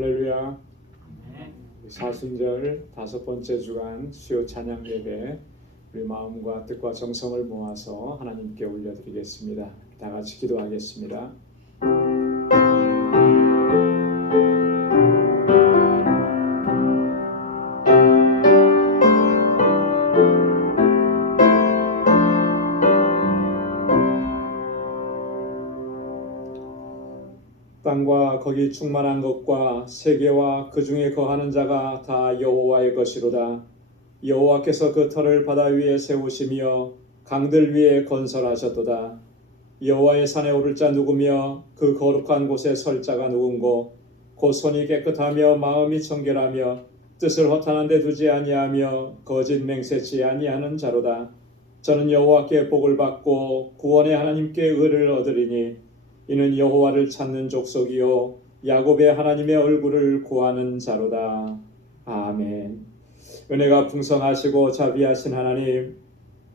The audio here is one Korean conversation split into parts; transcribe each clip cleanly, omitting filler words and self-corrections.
할렐루야. 사순절 5번째 주간 수요 찬양 예배, 우리 마음과 뜻과 정성을 모아서 하나님께 올려드리겠습니다. 다 같이 기도하겠습니다. 땅과 거기 충만한 것과 세계와 그 중에 거하는 자가 다 여호와의 것이로다. 여호와께서 그 터를 바다 위에 세우시며 강들 위에 건설하셨도다. 여호와의 산에 오를 자 누구며 그 거룩한 곳에 설 자가 누군고? 곧 손이 깨끗하며 마음이 청결하며 뜻을 허탄한 데 두지 아니하며 거짓 맹세치 아니하는 자로다. 저는 여호와께 복을 받고 구원의 하나님께 의를 얻으리니 이는 여호와를 찾는 족속이요 야곱의 하나님의 얼굴을 구하는 자로다. 아멘. 은혜가 풍성하시고 자비하신 하나님,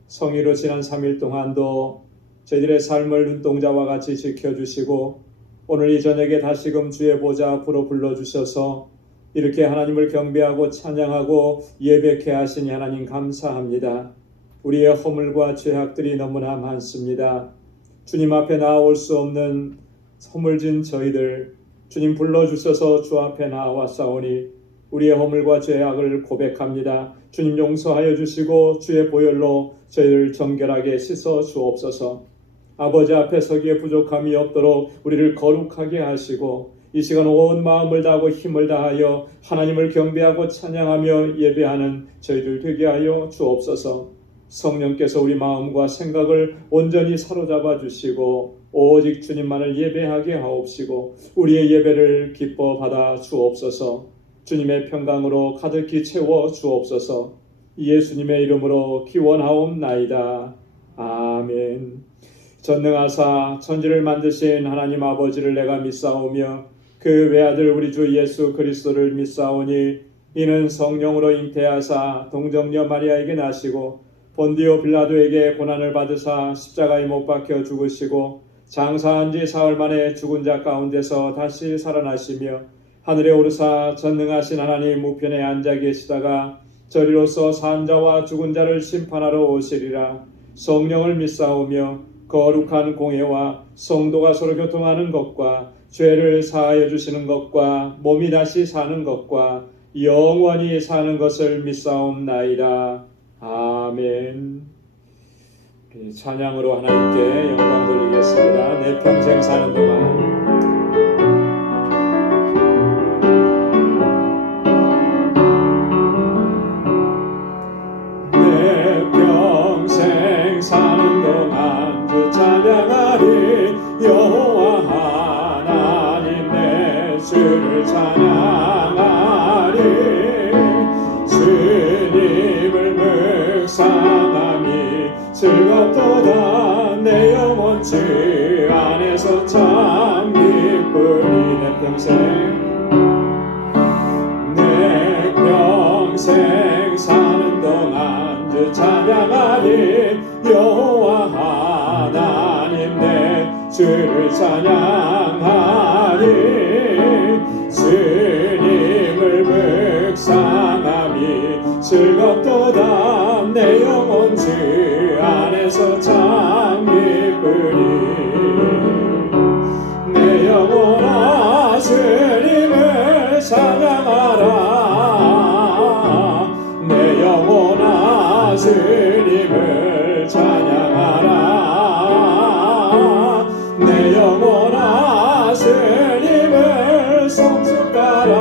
성의로 지난 3일 동안도 저희들의 삶을 눈동자와 같이 지켜주시고 오늘 이 저녁에 다시금 주의 보좌 앞으로 불러주셔서 이렇게 하나님을 경배하고 찬양하고 예배케 하시니 하나님 감사합니다. 우리의 허물과 죄악들이 너무나 많습니다. 주님 앞에 나아올 수 없는 허물진 저희들, 주님 불러주셔서 주 앞에 나아왔사오니 우리의 허물과 죄악을 고백합니다. 주님 용서하여 주시고 주의 보혈로 저희를 정결하게 씻어 주옵소서. 아버지 앞에 서기에 부족함이 없도록 우리를 거룩하게 하시고 이 시간 온 마음을 다하고 힘을 다하여 하나님을 경배하고 찬양하며 예배하는 저희들 되게 하여 주옵소서. 성령께서 우리 마음과 생각을 온전히 사로잡아 주시고 오직 주님만을 예배하게 하옵시고 우리의 예배를 기뻐 받아 주옵소서. 주님의 평강으로 가득히 채워 주옵소서. 예수님의 이름으로 기원하옵나이다. 아멘. 전능하사 천지를 만드신 하나님 아버지를 내가 믿사오며 그 외아들 우리 주 예수 그리스도를 믿사오니 이는 성령으로 잉태하사 동정녀 마리아에게 나시고 본디오 빌라도에게 고난을 받으사 십자가에 못 박혀 죽으시고 장사한 지 사흘 만에 죽은 자 가운데서 다시 살아나시며 하늘에 오르사 전능하신 하나님 우편에 앉아 계시다가 저리로서 산 자와 죽은 자를 심판하러 오시리라. 성령을 믿사오며 거룩한 공회와 성도가 서로 교통하는 것과 죄를 사하여 주시는 것과 몸이 다시 사는 것과 영원히 사는 것을 믿사옵나이다. 아멘. 찬양으로 하나님께 영광 돌리겠습니다. 내 평생 사는 동안 내 평생 사는 동안 주 찬양하리. 여호와 하나님 내 주를 찬양하리. 주님을 묵상함이 즐겁도다. 내 영혼 주 안에서 참 기쁘리. 내 평생 사는 동안 주 찬양하리. 여호와 하나님 내 주를 찬양하리. 주님을 묵상함이 즐겁도다. 내 영혼 주 안에서 참 기쁘리. 내 영혼아 주님을 찬양하라. 내 영혼아 주님을 찬양하라. 내 영혼아 주님을 성숙하라.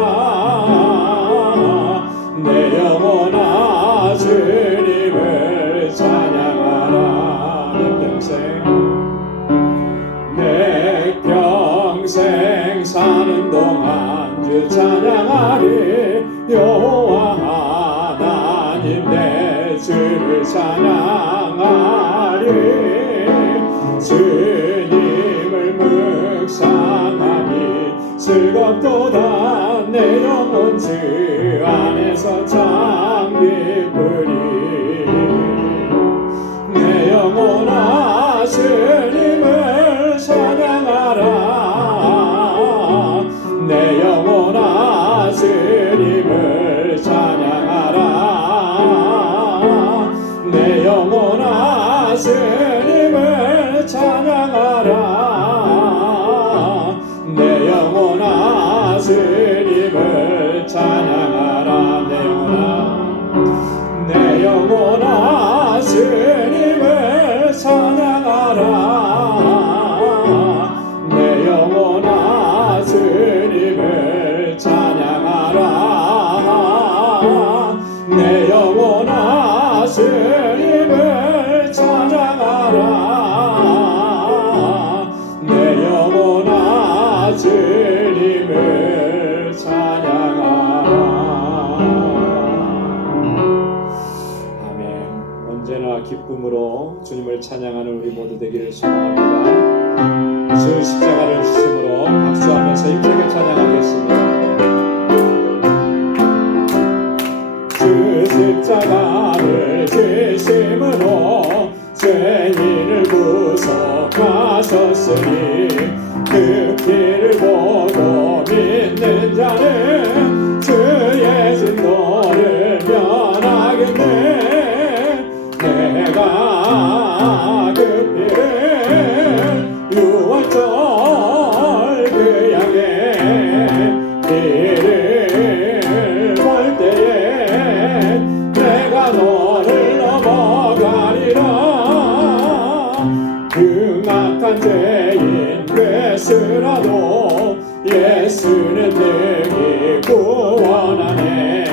내 영혼아 주님을 찬양하라. 내 평생 사는 동안 주 찬양하리. 여호와 하나님 내 주를 찬양하리. 주님을 묵상함이 즐겁도다. 내 영혼 주 안에서 참 기쁘리. 내 영혼아 주님을 찬양하라. 내 영혼아 영혼아 주님을 찬양하라. 내 영혼아 주님을 찬양하라. 내 영혼아 주님을 찬양하라. 내 영혼아 주님을 찬양하라. 아멘. 언제나 기쁨으로 주님을 찬양하는 우리 모두 되기를 소망합니다. 주 십자가를 지심으로 박수하면서 힘차게 찬양하겠습니다. 주 십자가를 지심으로 죄인을 구속하셨으니 그 길을 보고 믿는 자는 주의 진노를 면하겠네. 내가 그 피를 유월절 그 양의 피를 볼 때에 내가 너를 넘어가리라. 흉악한 죄인 되스라도 예수는 능히 구원하네.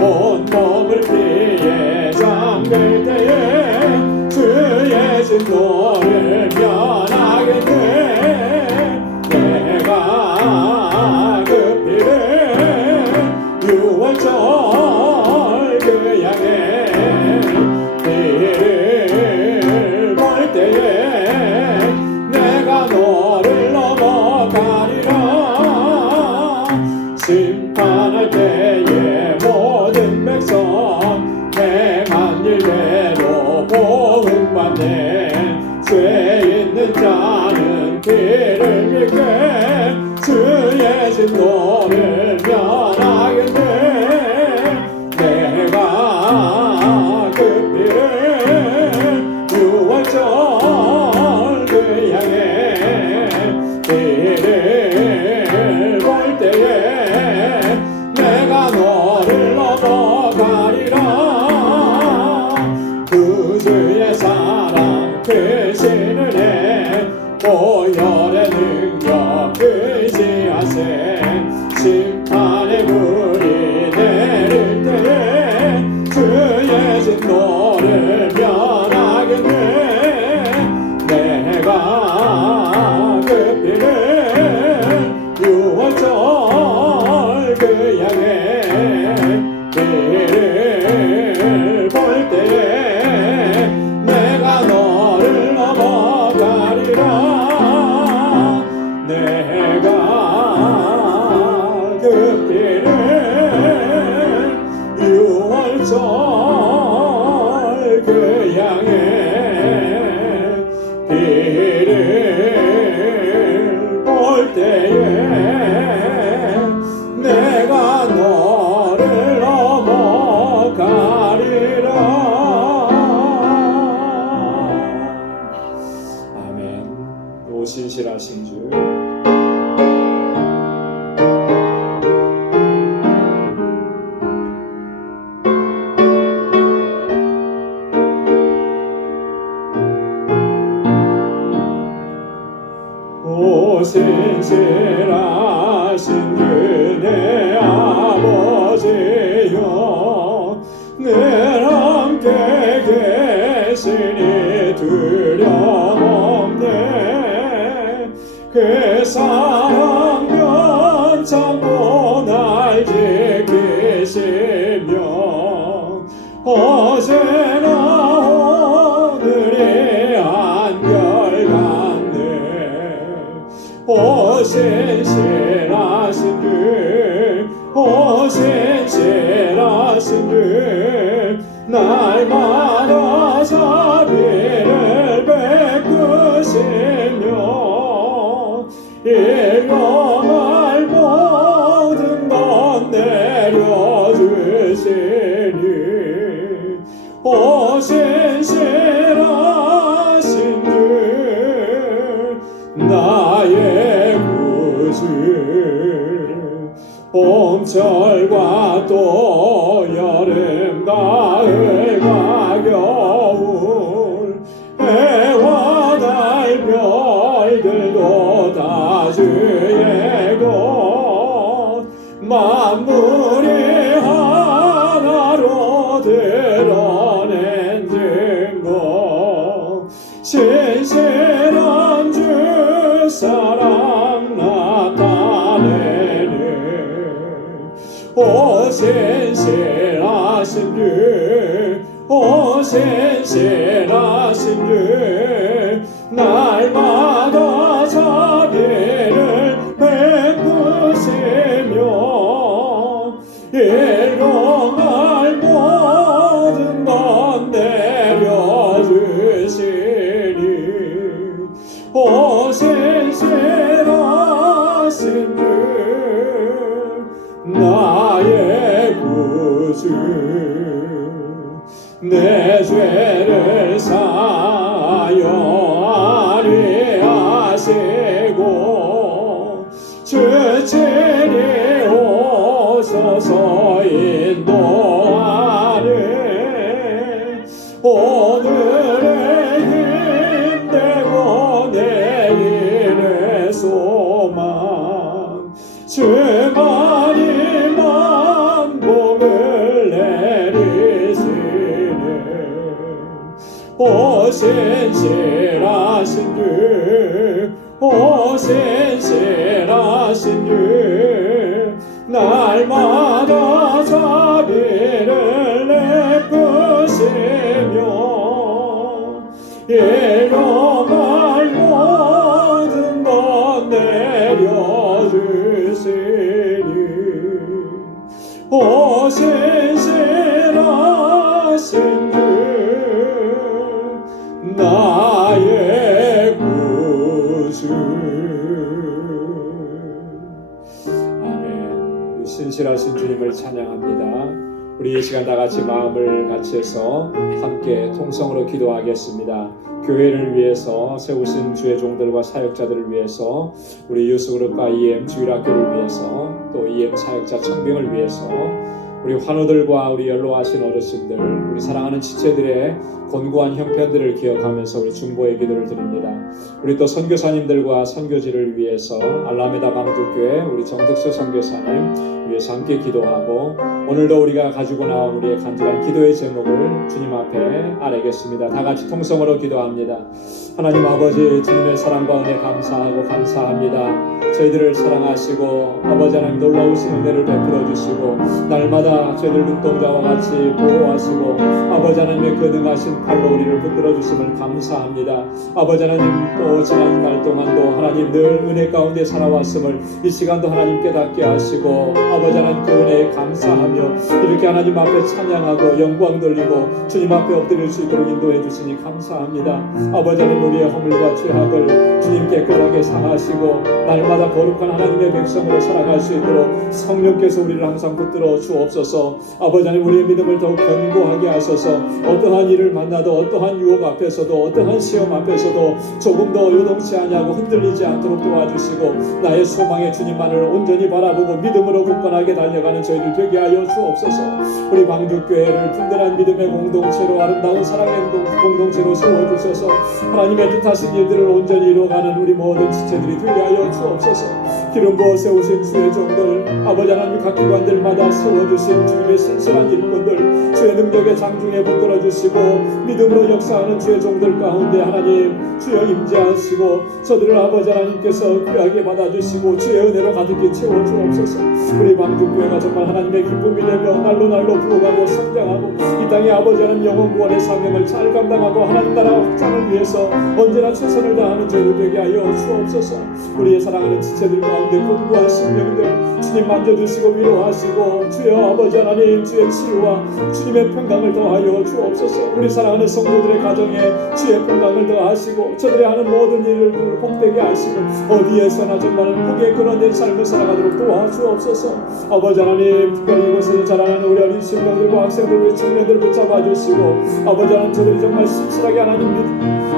온몸을 피에 잠글 때에 주의 진노를 면하겠네. 내가 그 피를 유월절 그 양의 피를 볼 때에 내가 너를 넘어가리라. 심판할 때에 모든 백성 행한 일대로 보응받네. 죄 있는 자는 피를 믿게 주의 진노를 면하겠네. 내가 그 피를 유월절 그 양의 피를 볼 때에 내가 너를 넘어가리라. 구주의 사랑 크신 은혜 보혈의 능력 의지하세. 심판의 불이 내릴 때에 주의 진노를 면하겠네. 내가 그 피를 유월절 그 양의 피를 볼 때에 내가 너를 넘어가리라. 내가 그 피를 유월절 그 양의 피를 볼 때에 내가 너를 넘어가리라. 아멘. 오 신실하신 주, 오 신실하신 주 내 아버지여, 늘 함께 계시니 두려움없네. 그 사랑 면찮고 날 지키시며 어제나 오늘이 한결같네. 오 신실하신 주, 오 신실하신 주, 날마다 자비를 베푸시며 일용할 모든 것 내려주시니 오 신실하신 주 나의 구주 오 봄철과 또 여름 가을과 겨울 해와 달 별들도 다 주의 것 만물이 하나로 드러낸 증거 신실한 주 사랑 나타내는 오 신실하신 주 오 신실하신 주 날마다 자비를 베푸시며 일용할 모든 것 내려주시니 오 신실하신 주 나의 구주 내 죄를 사여하리 하시고 주친이 오셔서 인도하네 오늘의 힘되고 내일의 소망 주만이 만복을 내리시네 오 신실하신 주 오 신실하신 주 날마다 자비를 베푸시며 일용할 모든 것 내려주시니 오 신실하신 주 나의 구주 아멘. 신실하신 주님을 찬양합니다. 우리 이 시간 다 같이 마음을 같이 해서 함께 통성으로 기도하겠습니다. 교회를 위해서 세우신 주의 종들과 사역자들을 위해서 우리 유스그룹과 EM 주일학교를 위해서 또 EM 사역자 청빙을 위해서 우리 환우들과 우리 연로하신 어르신들 우리 사랑하는 지체들의 곤고한 형편들을 기억하면서 우리 중보의 기도를 드립니다. 우리 또 선교사님들과 선교지를 위해서 알라메다 방주교회 우리 정덕수 선교사님 위해서 함께 기도하고 오늘도 우리가 가지고 나온 우리의 간절한 기도의 제목을 주님 앞에 아뢰겠습니다. 다 같이 통성으로 기도합니다. 하나님 아버지 주님의 사랑과 은혜 감사하고 감사합니다. 저희들을 사랑하시고 아버지 하나님 놀라우신 은혜를 베풀어 주시고 날마다 저희들 눈동자와 같이 보호하시고 아버지 하나님의 그 능하신 팔로 우리를 붙들어 주심을 감사합니다. 아버지 하나님 또 지난 날 동안도 하나님 늘 은혜 가운데 살아왔음을 이 시간도 하나님 깨닫게 하시고 아버지 하나님 그 은혜에 감사하며 이렇게 하나님 앞에 찬양하고 영광 돌리고 주님 앞에 엎드릴 수 있도록 인도해 주시니 감사합니다. 아버지 하나님 우리의 허물과 죄악을 주님 깨끗하게 사하시고 날마다 거룩한 하나님의 백성으로 살아갈 수 있도록 성령께서 우리를 항상 붙들어 주옵소서. 아버지 하나님 우리의 믿음을 더욱 견고하게 하소서. 어떠한 일을 만나도 어떠한 유혹 앞에서도 어떠한 시험 앞에서도 조금 더 요동치 아니하고 흔들리지 않도록 도와주시고 나의 소망의 주님만을 온전히 바라보고 믿음으로 굳건하게 달려가는 저희들 되게 하여 주옵소서. 우리 방주교회를 든든한 믿음의 공동체로 아름다운 사랑의 공동체로 세워주셔서 하나님의 뜻하신 일들을 온전히 이루어가는 우리 모든 지체들이 되게 하여 주옵소서. 기름 부어 세우신 주의 종들 아버지 하나님 각 기관들마다 세워주신 주님의 신실한 일꾼들 주의 능력의 장중에 붙들어 주시고 믿음으로 역사하는 주의 종들 가운데 하나님 주여 임재하시고 저들을 아버지 하나님께서 귀하게 받아주시고 주의 은혜로 가득히 채워주옵소서. 우리 방주교회가 정말 하나님의 기쁨이 되며 날로 날로 부어가고 성장하고 이 땅에 아버지 하나님 영원 구원의 사명을 잘 감당하고 하나님 나라 확장을 위해서 언제나 최선을 다하는 저희들 되게 하여 주옵소서. 우리의 사랑하는 지체들 가운데 곤고한 심령들 주님 만져주시고 위로하시고 주여 아버지 하나님 주의 치유와 주님의 평강을 더하여 주옵소서. 우리 사랑하는 성도들의 가정에 주의 평강을 더하시고 저들이 하는 모든 일을 복되게 하시고 어디에서나 정말 복에 근원된 삶을 살아가도록 도와주옵소서. 아버지 하나님 특별히 이곳에서 자라나는 우리 어린 신령들과 학생들 우리 청년들을 붙잡아 주시고 아버지 하나님 저들이 정말 신실하게 하나님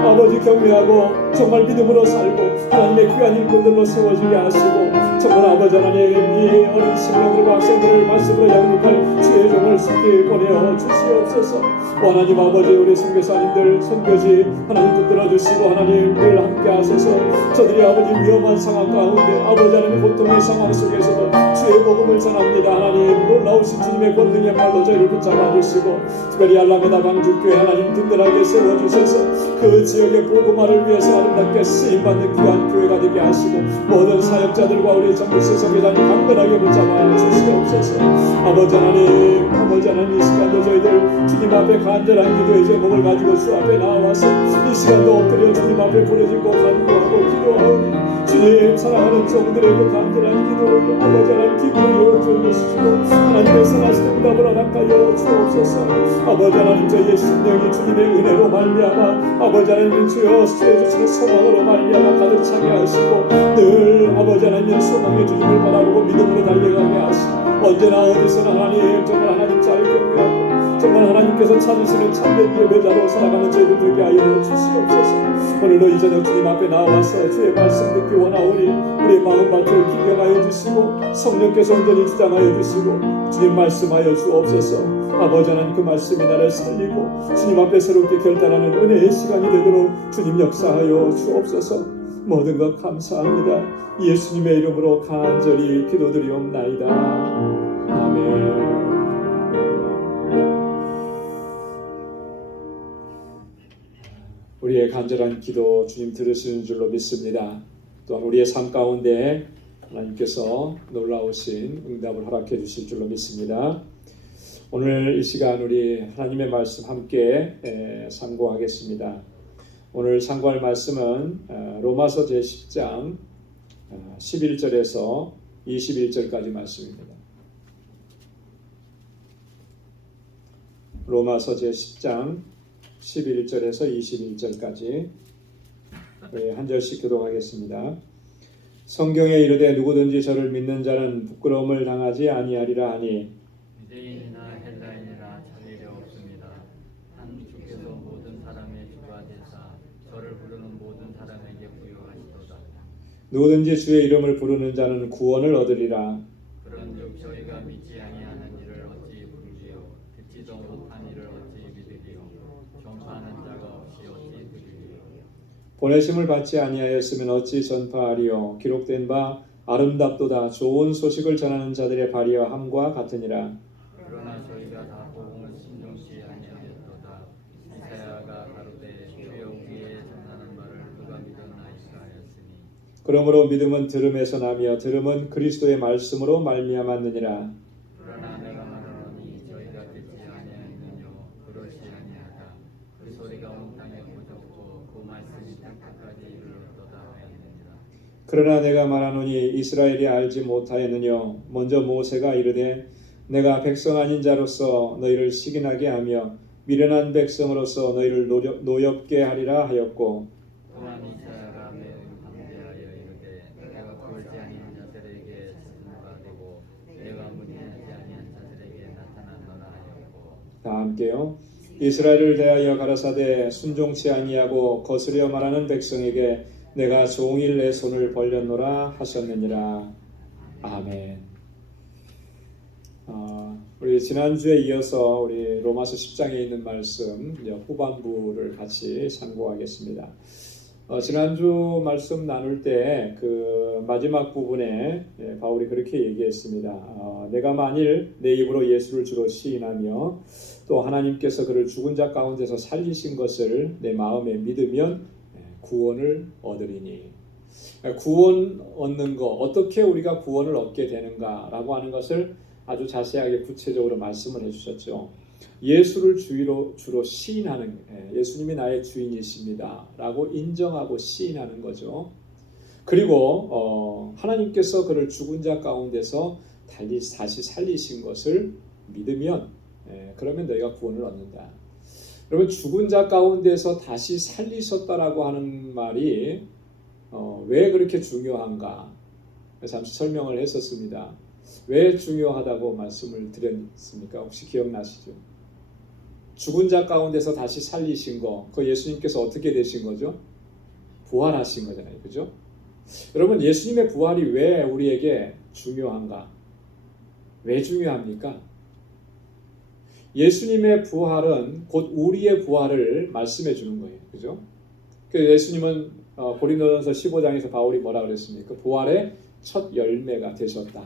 아버지 경외하고 정말 믿음으로 살고 하나님의 귀한 일꾼들로 세워지게 하시고 정말 아버지 하나님 이 어린 신령들과 학생들을 말씀으로 양육할 주의 종을 쉽게 보내어 주시옵소서. 하나님 아버지 우리 선교사님들 선교지 하나님 붙들어 주시고 하나님 늘 함께 하소서. 저들이 아버지 위험한 상황 가운데 아버지 하나님 고통의 상황 속에서도 주의 복음을 전합니다. 하나님 놀라우신 주님의 권능의 발로 저희를 붙잡아 주시고 특별히 알라메다 방주교회 하나님 든든하게 세워주셔서 그 지역의 복음화를 위해서 아름답게 쓰임받는 귀한 교회가 되게 하시고 모든 사역자들과 우리 정부스 선교사님 강건하게 붙잡아 주시옵소서. 아버지 하나님 이 시간도 저희들 주님 앞에 간절한 기도의 제목을 가지고 주 앞에 나와서 이 시간도 엎드려 주님 앞에 부르짖고 간구하고 기도하오니 주님 사랑하는 종들의 그 간절한 기도를 아버지 하나님 기쁘게 들어주시고 하나님의 선하신 응답을 허락하여 주옵소서. 아버지 하나님 저희의 심령이 주님의 은혜로 말미암아 아버지 하나님 주여 주시는 소망으로 말미암아 가득 차게 하시고 늘 아버지 하나님의 소망의 주님을 바라보고 믿음으로 달려가게 하시고 언제나 어디서나 하나님 정말 하나님 잘 경배하고 정말 하나님께서 찾으시는 참된 예배자로 살아가는 저희들 되게 하여 주시옵소서. 오늘도 이 저녁 주님 앞에 나와서 주의 말씀 듣기 원하오니 우리의 마음밭을 기경하여 주시고 성령께서 온전히 주장하여 주시고 주님 말씀하여 주옵소서. 아버지 하나님 그 말씀이 나를 살리고 주님 앞에 새롭게 결단하는 은혜의 시간이 되도록 주님 역사하여 주옵소서. 모든 것 감사합니다. 예수님의 이름으로 간절히 기도드리옵나이다. 아멘. 우리의 간절한 기도 주님 들으시는 줄로 믿습니다. 또한 우리의 삶 가운데 하나님께서 놀라우신 응답을 허락해 주실 줄로 믿습니다. 오늘 이 시간 우리 하나님의 말씀 함께 상고하겠습니다. 오늘 상고할 말씀은 로마서 제10장 11절에서 21절까지 말씀입니다. 로마서 제10장 11절에서 21절까지 한 절씩 교독하겠습니다. 성경에 이르되 누구든지 저를 믿는 자는 부끄러움을 당하지 아니하리라 하니 유대인이나 헬라인이나 차별이 없습니다. 한 주께서 모든 사람의 주가 되사 저를 부르는 모든 사람에게 부여하시도다. 누구든지 주의 이름을 부르는 자는 구원을 얻으리라. 그런즉 저희가 믿지 아니하는 일을 어찌 부르리요? 듣지도 못한 일을 어찌 믿으리요? 전파하는 자가 없이 어찌 들으리요? 보내심을 받지 아니하였으면 어찌 전파하리요? 기록된 바 아름답도다 좋은 소식을 전하는 자들의 발이와 함과 같으니라. 그러나 저희가 다 복음을 신중치 아니하였도다. 이사야가 가로되 주여 우리의 전하는 말을 누가 믿었나이까 하였으니 그러므로 믿음은 들음에서 나며 들음은 그리스도의 말씀으로 말미암았느니라. 그러나 내가 말하노니 저희가 듣지 아니하였느뇨 그렇지 아니하다. 그 소리가 온 땅에 퍼졌고 그 말씀이 땅끝까지 이르렀도다 하였느니라. 그러나 내가 말하노니 이스라엘이 알지 못하였느뇨 먼저 모세가 이르되 내가 백성 아닌 자로서 너희를 시기나게 하며 미련한 백성으로서 너희를 노엽게 하리라 하였고 또한 이사야가 매우 담대하여 이르되 내가 구하지 아니한 자들에게 찾는바 되고 내가 문의하지 아니한 자들에게 나타났노라 하였고 다 함께요. 이스라엘을 대하여 가라사대 순종치 아니하고 거스려 말하는 백성에게 내가 종일 내 손을 벌렸노라 하셨느니라. 아멘. 우리 지난주에 이어서 우리 로마서 10장에 있는 말씀 후반부를 같이 상고하겠습니다. 지난주 말씀 나눌 때 그 마지막 부분에 바울이 그렇게 얘기했습니다. 내가 만일 내 입으로 예수를 주로 시인하며 또 하나님께서 그를 죽은 자 가운데서 살리신 것을 내 마음에 믿으면 구원을 얻으리니. 구원 얻는 거 어떻게 우리가 구원을 얻게 되는가라고 하는 것을 아주 자세하게 구체적으로 말씀을 해주셨죠. 예수를 주로 시인하는 예수님이 나의 주인이십니다 라고 인정하고 시인하는 거죠. 그리고 하나님께서 그를 죽은 자 가운데서 다시 살리신 것을 믿으면 그러면 너희가 구원을 얻는다. 여러분 죽은 자 가운데서 다시 살리셨다라고 하는 말이 왜 그렇게 중요한가 잠시 설명을 했었습니다. 왜 중요하다고 말씀을 드렸습니까? 혹시 기억나시죠? 죽은 자 가운데서 다시 살리신 거, 그 예수님께서 어떻게 되신 거죠? 부활하신 거잖아요, 그죠? 여러분, 예수님의 부활이 왜 우리에게 중요한가? 왜 중요합니까? 예수님의 부활은 곧 우리의 부활을 말씀해 주는 거예요. 그죠? 그 예수님은 고린도전서 15장에서 바울이 뭐라 그랬습니까? 부활의 첫 열매가 되셨다.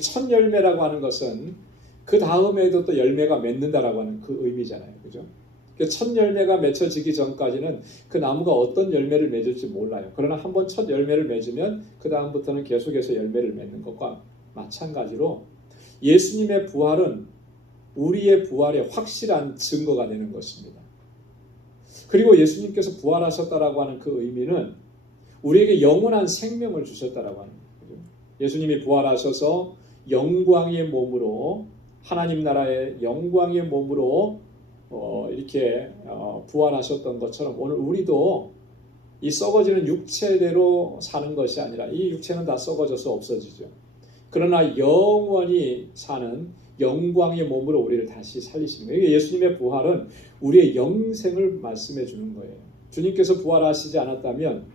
첫 열매라고 하는 것은 그 다음에도 또 열매가 맺는다라고 하는 그 의미잖아요. 그죠? 첫 열매가 맺혀지기 전까지는 그 나무가 어떤 열매를 맺을지 몰라요. 그러나 한번 첫 열매를 맺으면 그 다음부터는 계속해서 열매를 맺는 것과 마찬가지로 예수님의 부활은 우리의 부활의 확실한 증거가 되는 것입니다. 그리고 예수님께서 부활하셨다라고 하는 그 의미는 우리에게 영원한 생명을 주셨다라고 하는 거죠. 예수님이 부활하셔서 영광의 몸으로 하나님 나라의 영광의 몸으로 이렇게 부활하셨던 것처럼 오늘 우리도 이 썩어지는 육체대로 사는 것이 아니라 이 육체는 다 썩어져서 없어지죠. 그러나 영원히 사는 영광의 몸으로 우리를 다시 살리시는 거예요. 예수님의 부활은 우리의 영생을 말씀해 주는 거예요. 주님께서 부활하시지 않았다면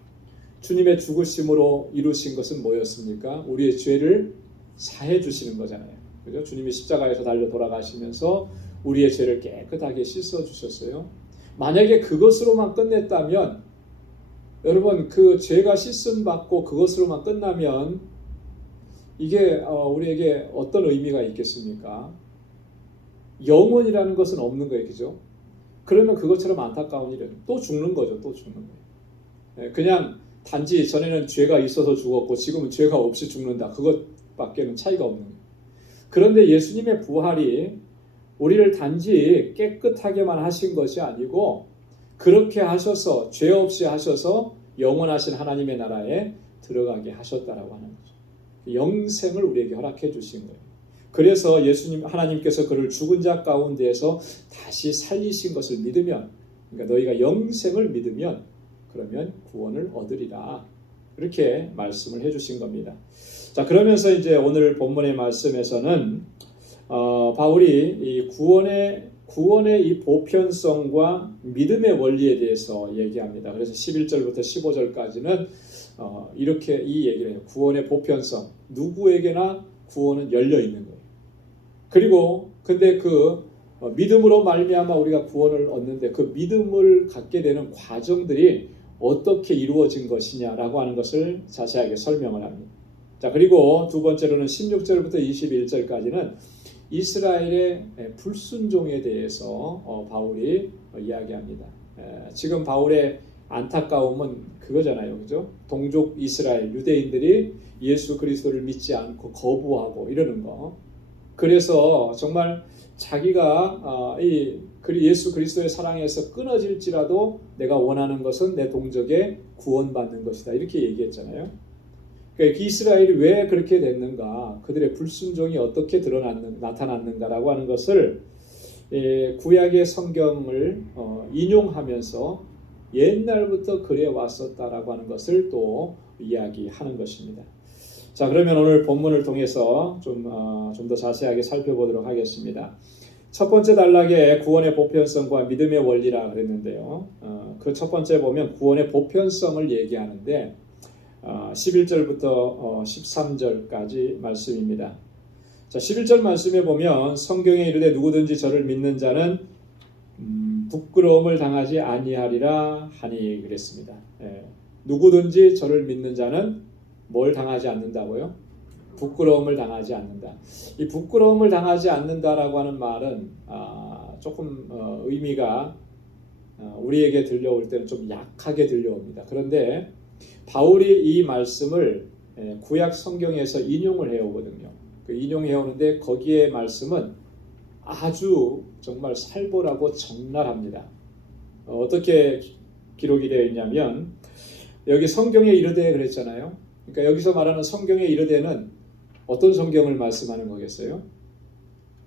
주님의 죽으심으로 이루신 것은 뭐였습니까? 우리의 죄를 사해 주시는 거잖아요. 그죠? 주님이 십자가에서 달려 돌아가시면서 우리의 죄를 깨끗하게 씻어 주셨어요. 만약에 그것으로만 끝냈다면 여러분, 그 죄가 씻음 받고 그것으로만 끝나면 이게 우리에게 어떤 의미가 있겠습니까? 영원이라는 것은 없는 거예요. 그죠? 그러면 그것처럼 안타까운 일은 또 죽는 거죠. 또 죽는 거예요. 그냥 단지 전에는 죄가 있어서 죽었고 지금은 죄가 없이 죽는다. 그것밖에는 차이가 없는 거예요. 그런데 예수님의 부활이 우리를 단지 깨끗하게만 하신 것이 아니고 그렇게 하셔서 죄 없이 하셔서 영원하신 하나님의 나라에 들어가게 하셨다라고 하는 거죠. 영생을 우리에게 허락해 주신 거예요. 그래서 예수님 하나님께서 그를 죽은 자 가운데에서 다시 살리신 것을 믿으면, 그러니까 너희가 영생을 믿으면 그러면 구원을 얻으리라. 이렇게 말씀을 해주신 겁니다. 자, 그러면서 이제 오늘 본문의 말씀에서는 바울이 이 구원의 이 보편성과 믿음의 원리에 대해서 얘기합니다. 그래서 11절부터 15절까지는 이렇게 이 얘기를 해요. 구원의 보편성, 누구에게나 구원은 열려 있는 거예요. 그리고 근데 그 믿음으로 말미암아 우리가 구원을 얻는데 그 믿음을 갖게 되는 과정들이 어떻게 이루어진 것이냐라고 하는 것을 자세하게 설명을 합니다. 자, 그리고 두 번째로는 16절부터 21절까지는 이스라엘의 불순종에 대해서 바울이 이야기합니다. 지금 바울의 안타까움은 그거잖아요. 그죠? 동족 이스라엘 유대인들이 예수 그리스도를 믿지 않고 거부하고 이러는 거. 그래서 정말 자기가 이 예수 그리스도의 사랑에서 끊어질지라도 내가 원하는 것은 내 동족의 구원받는 것이다. 이렇게 얘기했잖아요. 그러니까 이스라엘이 왜 그렇게 됐는가, 그들의 불순종이 어떻게 나타났는가라고 하는 것을 구약의 성경을 인용하면서 옛날부터 그래 왔었다라고 하는 것을 또 이야기하는 것입니다. 자, 그러면 오늘 본문을 통해서 좀 더 자세하게 살펴보도록 하겠습니다. 첫 번째 단락에 구원의 보편성과 믿음의 원리라 그랬는데요. 그 첫 번째 보면 구원의 보편성을 얘기하는데 11절부터 13절까지 말씀입니다. 자, 11절 말씀에 보면 성경에 이르되 누구든지 저를 믿는 자는 부끄러움을 당하지 아니하리라 하니 그랬습니다. 누구든지 저를 믿는 자는 뭘 당하지 않는다고요? 부끄러움을 당하지 않는다. 이 부끄러움을 당하지 않는다라고 하는 말은 조금 의미가 우리에게 들려올 때는 좀 약하게 들려옵니다. 그런데 바울이 이 말씀을 구약 성경에서 인용을 해오거든요. 그 인용해오는데 거기에 말씀은 아주 정말 살벌하고 적나라합니다. 어떻게 기록이 되어 있냐면 여기 성경에 이르되 그랬잖아요. 그러니까 여기서 말하는 성경에 이르되는 어떤 성경을 말씀하는 거겠어요?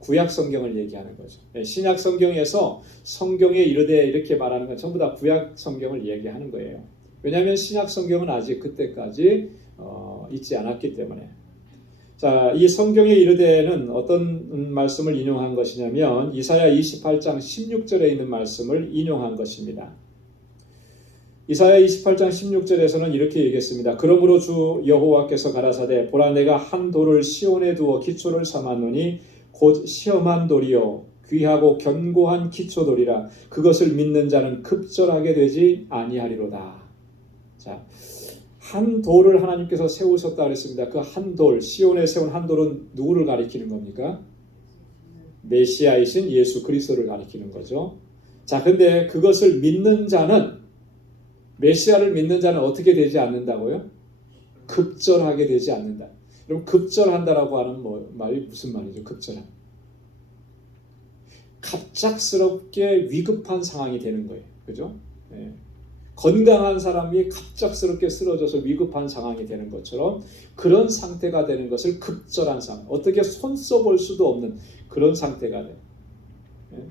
구약 성경을 얘기하는 거죠. 신약 성경에서 성경에 이르되 이렇게 말하는 건 전부 다 구약 성경을 얘기하는 거예요. 왜냐하면 신약 성경은 아직 그때까지 있지 않았기 때문에. 자, 이 성경에 이르되는 어떤 말씀을 인용한 것이냐면 이사야 28장 16절에 있는 말씀을 인용한 것입니다. 이사야 28장 16절에서는 이렇게 얘기했습니다. 그러므로 주 여호와께서 가라사대 보라 내가 한 돌을 시온에 두어 기초를 삼았노니 곧 시험한 돌이요 귀하고 견고한 기초돌이라 그것을 믿는 자는 급절하게 되지 아니하리로다. 자, 한 돌을 하나님께서 세우셨다 그랬습니다. 그 한 돌, 시온에 세운 한 돌은 누구를 가리키는 겁니까? 메시아이신 예수 그리스도를 가리키는 거죠. 자, 근데 그것을 믿는 자는 메시아를 믿는 자는 어떻게 되지 않는다고요? 급절하게 되지 않는다. 그럼 급절한다라고 하는 말이 무슨 말이죠? 급절한. 갑작스럽게 위급한 상황이 되는 거예요. 그죠? 예. 건강한 사람이 갑작스럽게 쓰러져서 위급한 상황이 되는 것처럼 그런 상태가 되는 것을 급절한 상황. 어떻게 손 써볼 수도 없는 그런 상태가 돼요. 예.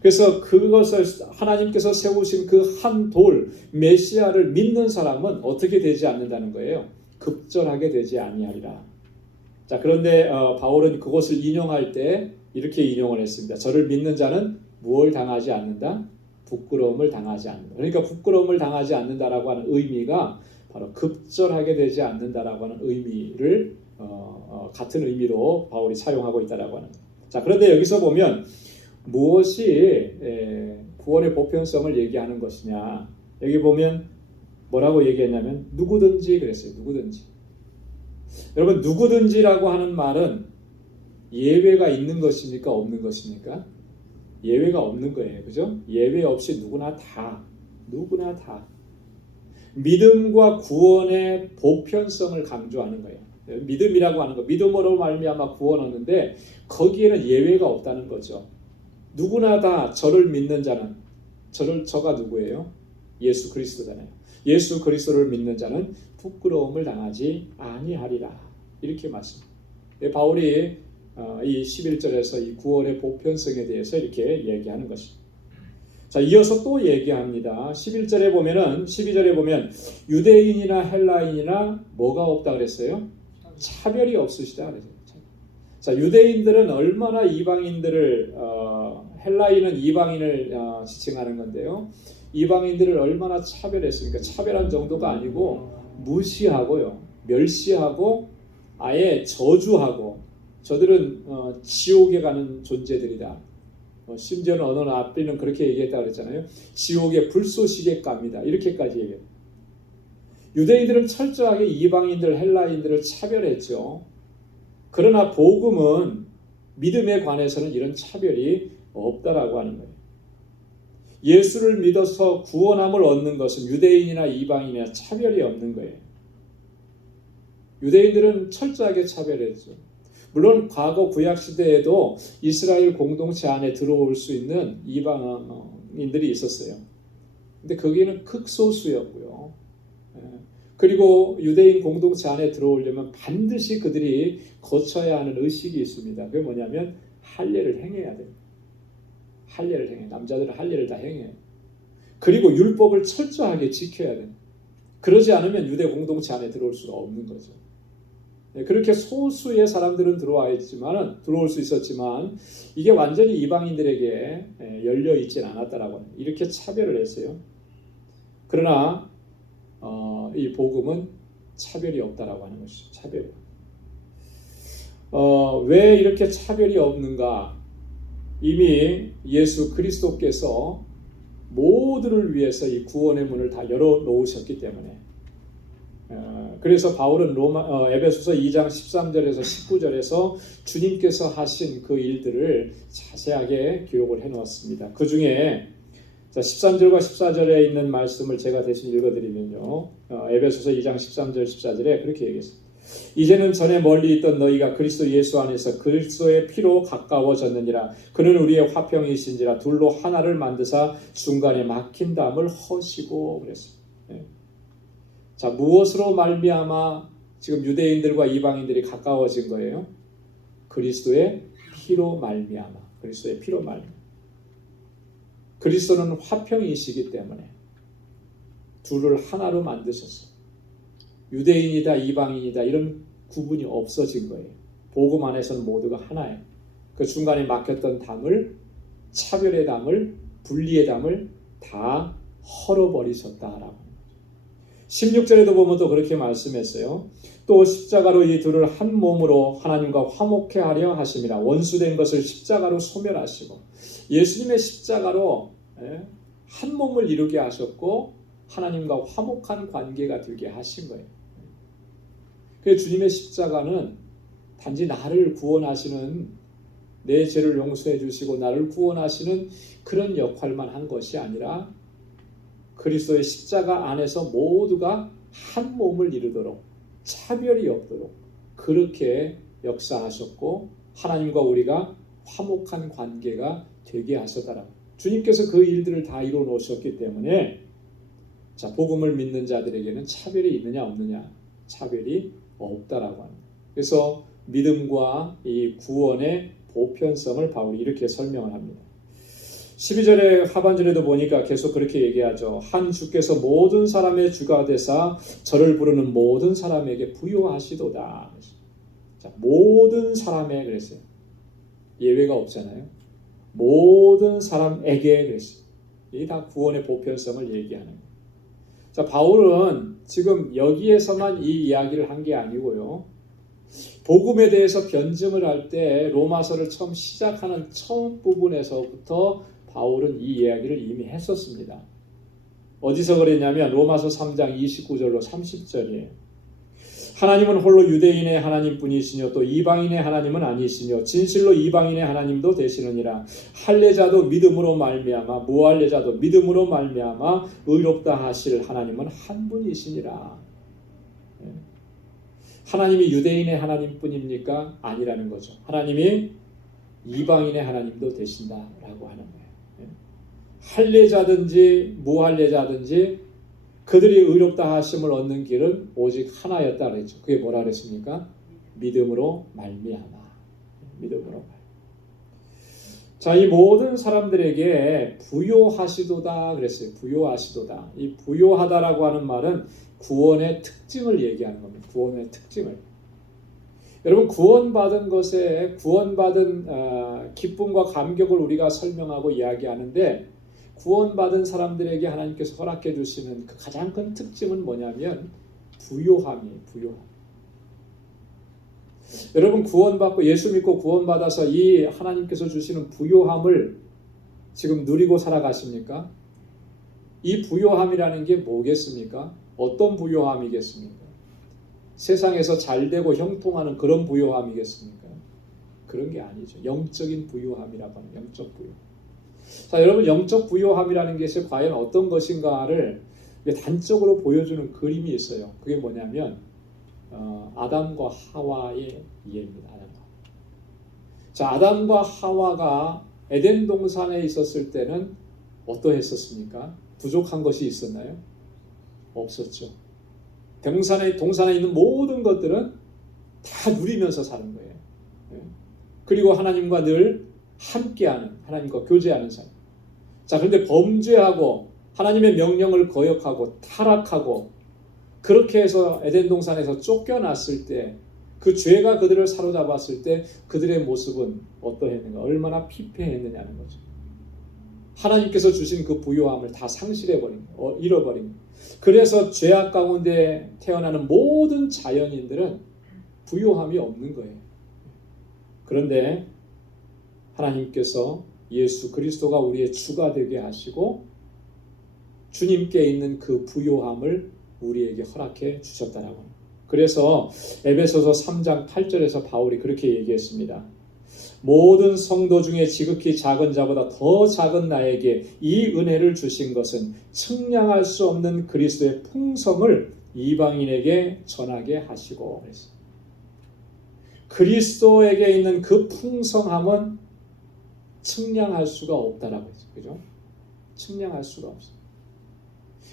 그래서 그것을 하나님께서 세우신 그 한 돌 메시아를 믿는 사람은 어떻게 되지 않는다는 거예요. 급절하게 되지 아니하리라. 자, 그런데 바울은 그것을 인용할 때 이렇게 인용을 했습니다. 저를 믿는 자는 무엇을 당하지 않는다? 부끄러움을 당하지 않는다. 그러니까 부끄러움을 당하지 않는다라고 하는 의미가 바로 급절하게 되지 않는다라고 하는 의미를 같은 의미로 바울이 사용하고 있다라고 하는 거예요. 자, 그런데 여기서 보면 무엇이 구원의 보편성을 얘기하는 것이냐? 여기 보면 뭐라고 얘기했냐면 누구든지 그랬어요. 누구든지. 여러분 누구든지라고 하는 말은 예외가 있는 것입니까? 없는 것입니까? 예외가 없는 거예요. 그죠? 예외 없이 누구나 다. 믿음과 구원의 보편성을 강조하는 거예요. 믿음이라고 하는 거. 믿음으로 말미암아 구원 얻는데 거기에는 예외가 없다는 거죠. 누구나 다 저를 믿는 자는 저가 누구예요? 예수 그리스도잖아요. 예수 그리스도를 믿는 자는 부끄러움을 당하지 아니하리라. 이렇게 말씀합니다. 바울이 이 11절에서 이 구원의 보편성에 대해서 이렇게 얘기하는 것입니다. 자, 이어서 또 얘기합니다. 11절에 보면은 12절에 보면 유대인이나 헬라인이나 뭐가 없다 그랬어요? 차별이 없으시다 그랬어요. 자, 유대인들은 얼마나 이방인들을 헬라인은 이방인을 지칭하는 건데요. 이방인들을 얼마나 차별했습니까? 차별한 정도가 아니고 무시하고요. 멸시하고 아예 저주하고 저들은 지옥에 가는 존재들이다. 심지어는 어느 앞에는 그렇게 얘기했다고 그랬잖아요. 지옥의 불쏘시개 갑니다. 이렇게까지 얘기해요. 유대인들은 철저하게 이방인들, 헬라인들을 차별했죠. 그러나 복음은 믿음에 관해서는 이런 차별이 없다라고 하는 거예요. 예수를 믿어서 구원함을 얻는 것은 유대인이나 이방인이나 차별이 없는 거예요. 유대인들은 철저하게 차별했죠. 물론 과거 구약 시대에도 이스라엘 공동체 안에 들어올 수 있는 이방인들이 있었어요. 근데 거기는 극소수였고요. 그리고 유대인 공동체 안에 들어오려면 반드시 그들이 거쳐야 하는 의식이 있습니다. 그게 뭐냐면 할례를 행해야 돼요. 할례를 행해. 남자들은 할례를 다 행해요. 그리고 율법을 철저하게 지켜야 돼요. 그러지 않으면 유대 공동체 안에 들어올 수가 없는 거죠. 그렇게 소수의 사람들은 들어올 수 있었지만 이게 완전히 이방인들에게 열려 있진 않았다라고 합니다. 이렇게 차별을 했어요. 그러나 이 복음은 차별이 없다라고 하는 것이죠. 차별이. 왜 이렇게 차별이 없는가? 이미 예수 그리스도께서 모두를 위해서 이 구원의 문을 다 열어 놓으셨기 때문에. 그래서 바울은 에베소서 2장 13절에서 19절에서 주님께서 하신 그 일들을 자세하게 기록을 해놓았습니다. 그 중에 13절과 14절에 있는 말씀을 제가 대신 읽어드리면요. 에베소서 2장 13절 14절에 그렇게 얘기했습니다. 이제는 전에 멀리 있던 너희가 그리스도 예수 안에서 그리스도의 피로 가까워졌느니라. 그는 우리의 화평이신지라 둘로 하나를 만드사 중간에 막힌 담을 허시고 그랬습니다. 자, 무엇으로 말미암아 지금 유대인들과 이방인들이 가까워진 거예요? 그리스도의 피로 말미암아. 그리스도의 피로 말미암아. 그리스도는 화평이시기 때문에 둘을 하나로 만드셨어요. 유대인이다 이방인이다 이런 구분이 없어진 거예요. 복음 안에서는 모두가 하나예요. 그 중간에 막혔던 담을 차별의 담을 분리의 담을 다 헐어버리셨다라고. 16절에도 보면 또 그렇게 말씀했어요. 또 십자가로 이 둘을 한 몸으로 하나님과 화목케 하려 하심이라. 원수된 것을 십자가로 소멸하시고, 예수님의 십자가로 한 몸을 이루게 하셨고 하나님과 화목한 관계가 되게 하신 거예요. 그래서 주님의 십자가는 단지 나를 구원하시는, 내 죄를 용서해 주시고 나를 구원하시는 그런 역할만 한 것이 아니라 그리스도의 십자가 안에서 모두가 한 몸을 이루도록, 차별이 없도록 그렇게 역사하셨고 하나님과 우리가 화목한 관계가 되게 하셨다라. 주님께서 그 일들을 다 이루어 놓으셨기 때문에 자, 복음을 믿는 자들에게는 차별이 있느냐 없느냐? 차별이 없다라고 합니다. 그래서 믿음과 이 구원의 보편성을 바울이 이렇게 설명을 합니다. 12절의 하반절에도 보니까 계속 그렇게 얘기하죠. 한 주께서 모든 사람의 주가 되사 저를 부르는 모든 사람에게 부요하시도다. 자, 모든 사람에 그랬어요. 예외가 없잖아요. 모든 사람에게 그랬어요. 이게 다 구원의 보편성을 얘기하는 거예요. 자, 바울은 지금 여기에서만 이 이야기를 한 게 아니고요. 복음에 대해서 변증을 할 때 로마서를 처음 시작하는 처음 부분에서부터 바울은 이 이야기를 이미 했었습니다. 어디서 그랬냐면 로마서 3장 29절로 30절이에요. 하나님은 홀로 유대인의 하나님뿐이시뇨 또 이방인의 하나님은 아니시뇨 진실로 이방인의 하나님도 되시느니라. 할례자도 믿음으로 말미암아 무할례자도 믿음으로 말미암아 의롭다 하실 하나님은 한 분이시니라. 하나님이 유대인의 하나님뿐입니까? 아니라는 거죠. 하나님이 이방인의 하나님도 되신다라고 하는 거예요. 할례자든지 무할례자든지 그들이 의롭다 하심을 얻는 길은 오직 하나였다 그랬죠. 그게 뭐라 그랬습니까? 믿음으로 말미암아. 믿음으로 말미암아. 자, 이 모든 사람들에게 부요하시도다 그랬어요. 부요하시도다. 이 부요하다라고 하는 말은 구원의 특징을 얘기하는 겁니다. 구원의 특징을. 여러분, 구원받은 것에 구원받은 기쁨과 감격을 우리가 설명하고 이야기하는데 구원받은 사람들에게 하나님께서 허락해 주시는 그 가장 큰 특징은 뭐냐면 부요함이에요. 부요함. 여러분, 구원받고 예수 믿고 구원받아서 이 하나님께서 주시는 부요함을 지금 누리고 살아가십니까? 이 부요함이라는 게 뭐겠습니까? 어떤 부요함이겠습니까? 세상에서 잘되고 형통하는 그런 부요함이겠습니까? 그런 게 아니죠. 영적인 부요함이라고 하는 영적 부요함. 자, 여러분, 영적 부요함이라는 것이 과연 어떤 것인가를 단적으로 보여주는 그림이 있어요. 그게 뭐냐면 아담과 하와의 이해입니다. 자, 아담과 하와가 에덴 동산에 있었을 때는 어떠했었습니까? 부족한 것이 있었나요? 없었죠. 동산에 있는 모든 것들은 다 누리면서 사는 거예요. 그리고 하나님과 늘 함께하는, 하나님과 교제하는 삶. 자, 그런데 범죄하고 하나님의 명령을 거역하고 타락하고 그렇게 해서 에덴 동산에서 쫓겨났을 때, 그 죄가 그들을 사로잡았을 때 그들의 모습은 어떠했는가? 얼마나 피폐했느냐는 거죠. 하나님께서 주신 그 부요함을 다 상실해버린 거예요. 잃어버린 거예요. 그래서 죄악 가운데 태어나는 모든 자연인들은 부요함이 없는 거예요. 그런데 하나님께서 예수 그리스도가 우리의 주가 되게 하시고 주님께 있는 그 부요함을 우리에게 허락해 주셨다라고 합니다. 그래서 에베소서 3장 8절에서 바울이 그렇게 얘기했습니다. 모든 성도 중에 지극히 작은 자보다 더 작은 나에게 이 은혜를 주신 것은 측량할 수 없는 그리스도의 풍성을 이방인에게 전하게 하시고 그랬어요. 그리스도에게 있는 그 풍성함은 측량할 수가 없다라고 했어요. 그죠? 측량할 수가 없어요.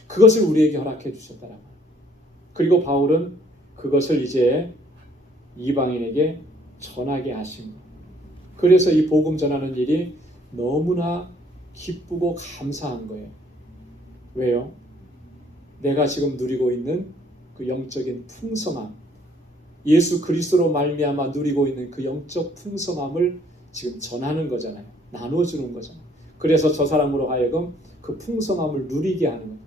그것을 우리에게 허락해 주셨다라고. 그리고 바울은 그것을 이제 이방인에게 전하게 하신 거예요. 그래서 이 복음 전하는 일이 너무나 기쁘고 감사한 거예요. 왜요? 내가 지금 누리고 있는 그 영적인 풍성함, 예수 그리스도로 말미암아 누리고 있는 그 영적 풍성함을 지금 전하는 거잖아요. 나눠주는 거잖아요. 그래서 저 사람으로 하여금 그 풍성함을 누리게 하는 거예요.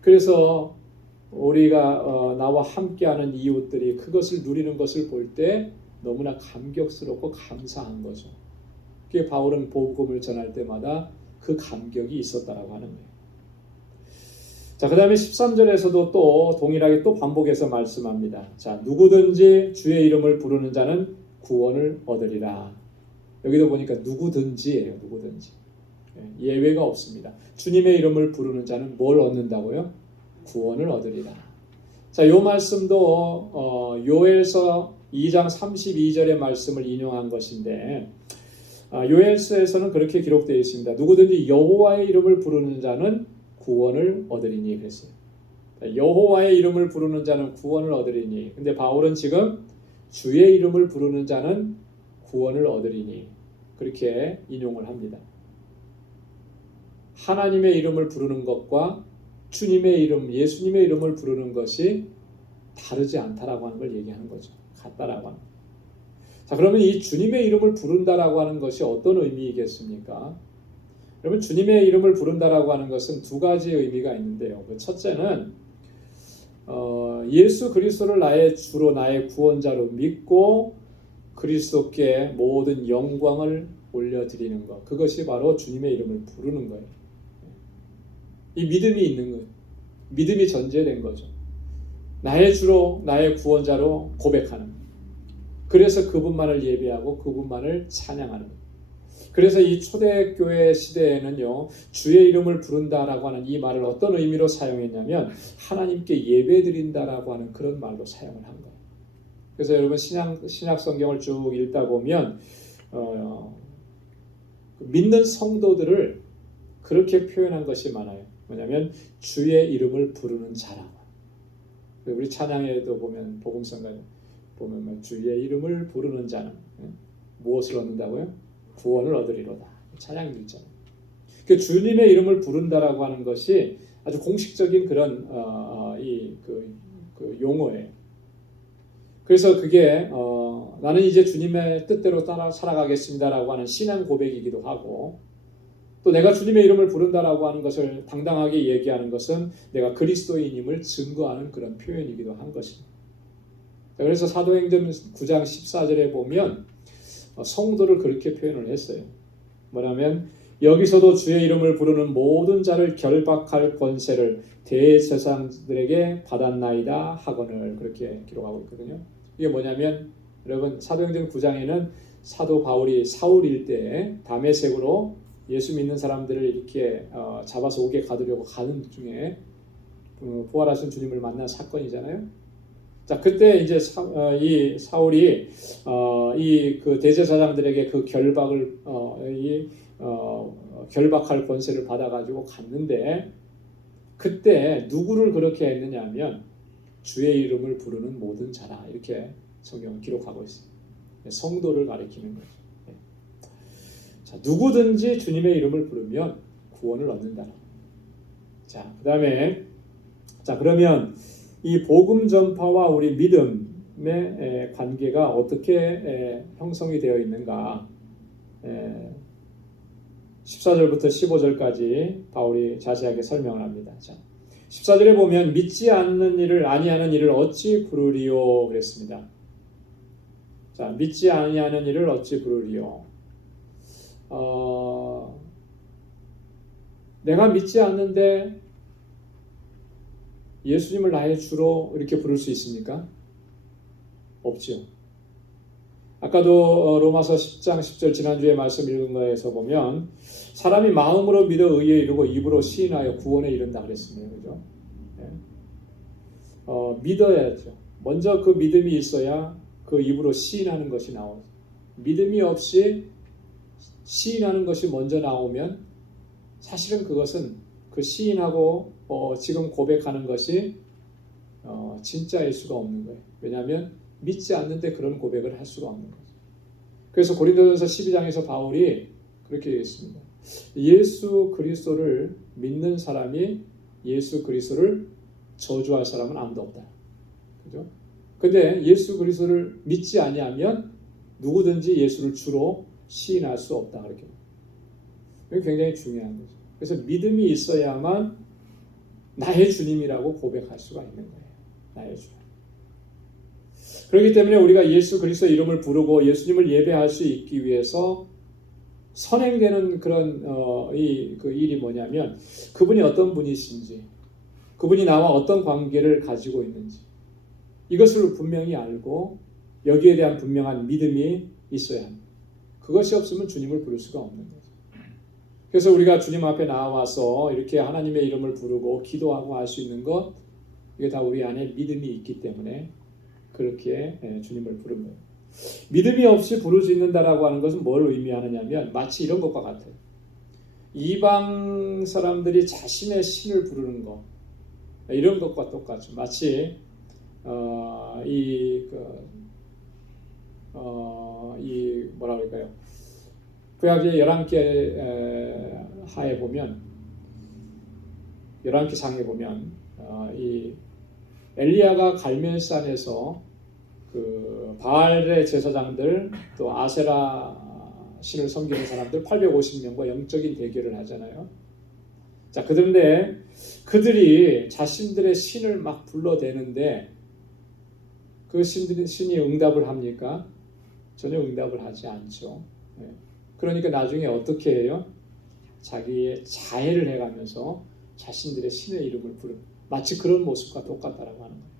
그래서 우리가 나와 함께하는 이웃들이 그것을 누리는 것을 볼 때 너무나 감격스럽고 감사한 거죠. 그게 바울은 복음을 전할 때마다 그 감격이 있었다라고 하는 거예요. 자, 그 다음에 13절에서도 또 동일하게 또 반복해서 말씀합니다. 자, 누구든지 주의 이름을 부르는 자는 구원을 얻으리라. 여기도 보니까 누구든지예요. 누구든지. 예외가 없습니다. 주님의 이름을 부르는 자는 뭘 얻는다고요? 구원을 얻으리라. 자, 이 말씀도 요엘서 2장 32절의 말씀을 인용한 것인데 요엘서에서는 그렇게 기록되어 있습니다. 누구든지 여호와의 이름을 부르는 자는 구원을 얻으리니 그랬어요. 여호와의 이름을 부르는 자는 구원을 얻으리니. 근데 바울은 지금 주의 이름을 부르는 자는 구원을 얻으리니 그렇게 인용을 합니다. 하나님의 이름을 부르는 것과 주님의 이름, 예수님의 이름을 부르는 것이 다르지 않다라고 하는 걸 얘기하는 거죠. 같다라고 하는. 자, 그러면 이 주님의 이름을 부른다라고 하는 것이 어떤 의미이겠습니까? 여러분, 주님의 이름을 부른다라고 하는 것은 두 가지 의미가 있는데요. 그 첫째는 예수 그리스도를 나의 주로 나의 구원자로 믿고 그리스도께 모든 영광을 올려드리는 것. 그것이 바로 주님의 이름을 부르는 거예요. 이 믿음이 있는 거예요. 믿음이 전제된 거죠. 나의 주로 나의 구원자로 고백하는 거예요. 그래서 그분만을 예배하고 그분만을 찬양하는 거예요. 그래서 이 초대교회 시대에는요, 주의 이름을 부른다라고 하는 이 말을 어떤 의미로 사용했냐면 하나님께 예배드린다라고 하는 그런 말로 사용을 한 거예요. 그래서 여러분 신약 성경을 쭉 읽다 보면 믿는 성도들을 그렇게 표현한 것이 많아요. 뭐냐면 주의 이름을 부르는 자라고. 우리 찬양에도 보면 복음성가에 보면 주의 이름을 부르는 자는 무엇을 얻는다고요? 구원을 얻으리로다. 찬양도 있잖아요. 그 주님의 이름을 부른다라고 하는 것이 아주 공식적인 그런 그 용어예요. 그래서 그게 나는 이제 주님의 뜻대로 따라 살아가겠습니다라고 하는 신앙 고백이기도 하고, 또 내가 주님의 이름을 부른다라고 하는 것을 당당하게 얘기하는 것은 내가 그리스도인임을 증거하는 그런 표현이기도 한 것입니다. 그래서 사도행전 9장 14절에 보면 성도를 그렇게 표현을 했어요. 뭐냐면 여기서도 주의 이름을 부르는 모든 자를 결박할 권세를 대제사장들에게 받았나이다 하거늘, 그렇게 기록하고 있거든요. 이게 뭐냐면 여러분, 사도행전 9장에는 사도 바울이 사울일 때 다메섹으로 예수 믿는 사람들을 이렇게 잡아서 옥에 가두려고 가는 중에 부활하신 주님을 만난 사건이잖아요. 자, 그때 이제 이 사울이 이 그 대제사장들에게 그 결박을 결박할 권세를 받아가지고 갔는데, 그때 누구를 그렇게 했느냐면 주의 이름을 부르는 모든 자라, 이렇게 성경은 기록하고 있습니다. 성도를 가리키는 거죠. 자, 누구든지 주님의 이름을 부르면 구원을 얻는다. 자, 그다음에 그러면 이 복음 전파와 우리 믿음의 관계가 어떻게 형성이 되어 있는가? 14절부터 15절까지 바울이 자세하게 설명을 합니다. 자, 14절에 보면 믿지 않는 일을 아니하는 일을 어찌 부르리요 그랬습니다. 자, 믿지 아니하는 일을 어찌 부르리요? 내가 믿지 않는데 예수님을 나의 주로 이렇게 부를 수 있습니까? 없죠. 아까도 로마서 10장 10절 지난주에 말씀 읽은 거에서 보면 사람이 마음으로 믿어 의에 이르고 입으로 시인하여 구원에 이른다 그랬습니다. 그죠? 믿어야죠. 먼저 그 믿음이 있어야 그 입으로 시인하는 것이 나오죠. 믿음이 없이 시인하는 것이 먼저 나오면 사실은 그것은 그 시인하고 지금 고백하는 것이 진짜일 수가 없는 거예요. 왜냐하면 믿지 않는데 그런 고백을 할 수가 없는 거죠. 그래서 고린도전서 12장에서 바울이 그렇게 얘기했습니다. 예수 그리스도를 믿는 사람이 예수 그리스도를 저주할 사람은 아무도 없다. 그죠? 근데 예수 그리스도를 믿지 아니하면 누구든지 예수를 주로 시인할 수 없다. 그렇게. 이게 굉장히 중요한 거죠. 그래서 믿음이 있어야만 나의 주님이라고 고백할 수가 있는 거예요. 나의 주님. 그렇기 때문에 우리가 예수 그리스도 이름을 부르고 예수님을 예배할 수 있기 위해서 선행되는 그런 그 일이 뭐냐면 그분이 어떤 분이신지, 그분이 나와 어떤 관계를 가지고 있는지 이것을 분명히 알고 여기에 대한 분명한 믿음이 있어야 합니다. 그것이 없으면 주님을 부를 수가 없는 거죠. 그래서 우리가 주님 앞에 나와서 이렇게 하나님의 이름을 부르고 기도하고 할 수 있는 것, 이게 다 우리 안에 믿음이 있기 때문에 그렇게 주님을 부른 거예요. 믿음이 없이 부르짖는다라고 하는 것은 뭘 의미하느냐면 마치 이런 것과 같아요. 이방 사람들이 자신의 신을 부르는 것, 이런 것과 똑같죠. 마치 뭐라 그럴까요? 구약의 11개 하에 보면 11개 상에 보면 이 엘리야가 갈멜산에서 그 바알의 제사장들 또 아세라 신을 섬기는 사람들 850명과 영적인 대결을 하잖아요. 자, 그런데 그들이 자신들의 신을 막 불러대는데 그 신이 응답을 합니까? 전혀 응답을 하지 않죠. 그러니까 나중에 어떻게 해요? 자기의 자해를 해가면서 자신들의 신의 이름을 부르는, 마치 그런 모습과 똑같다라고 하는 거예요.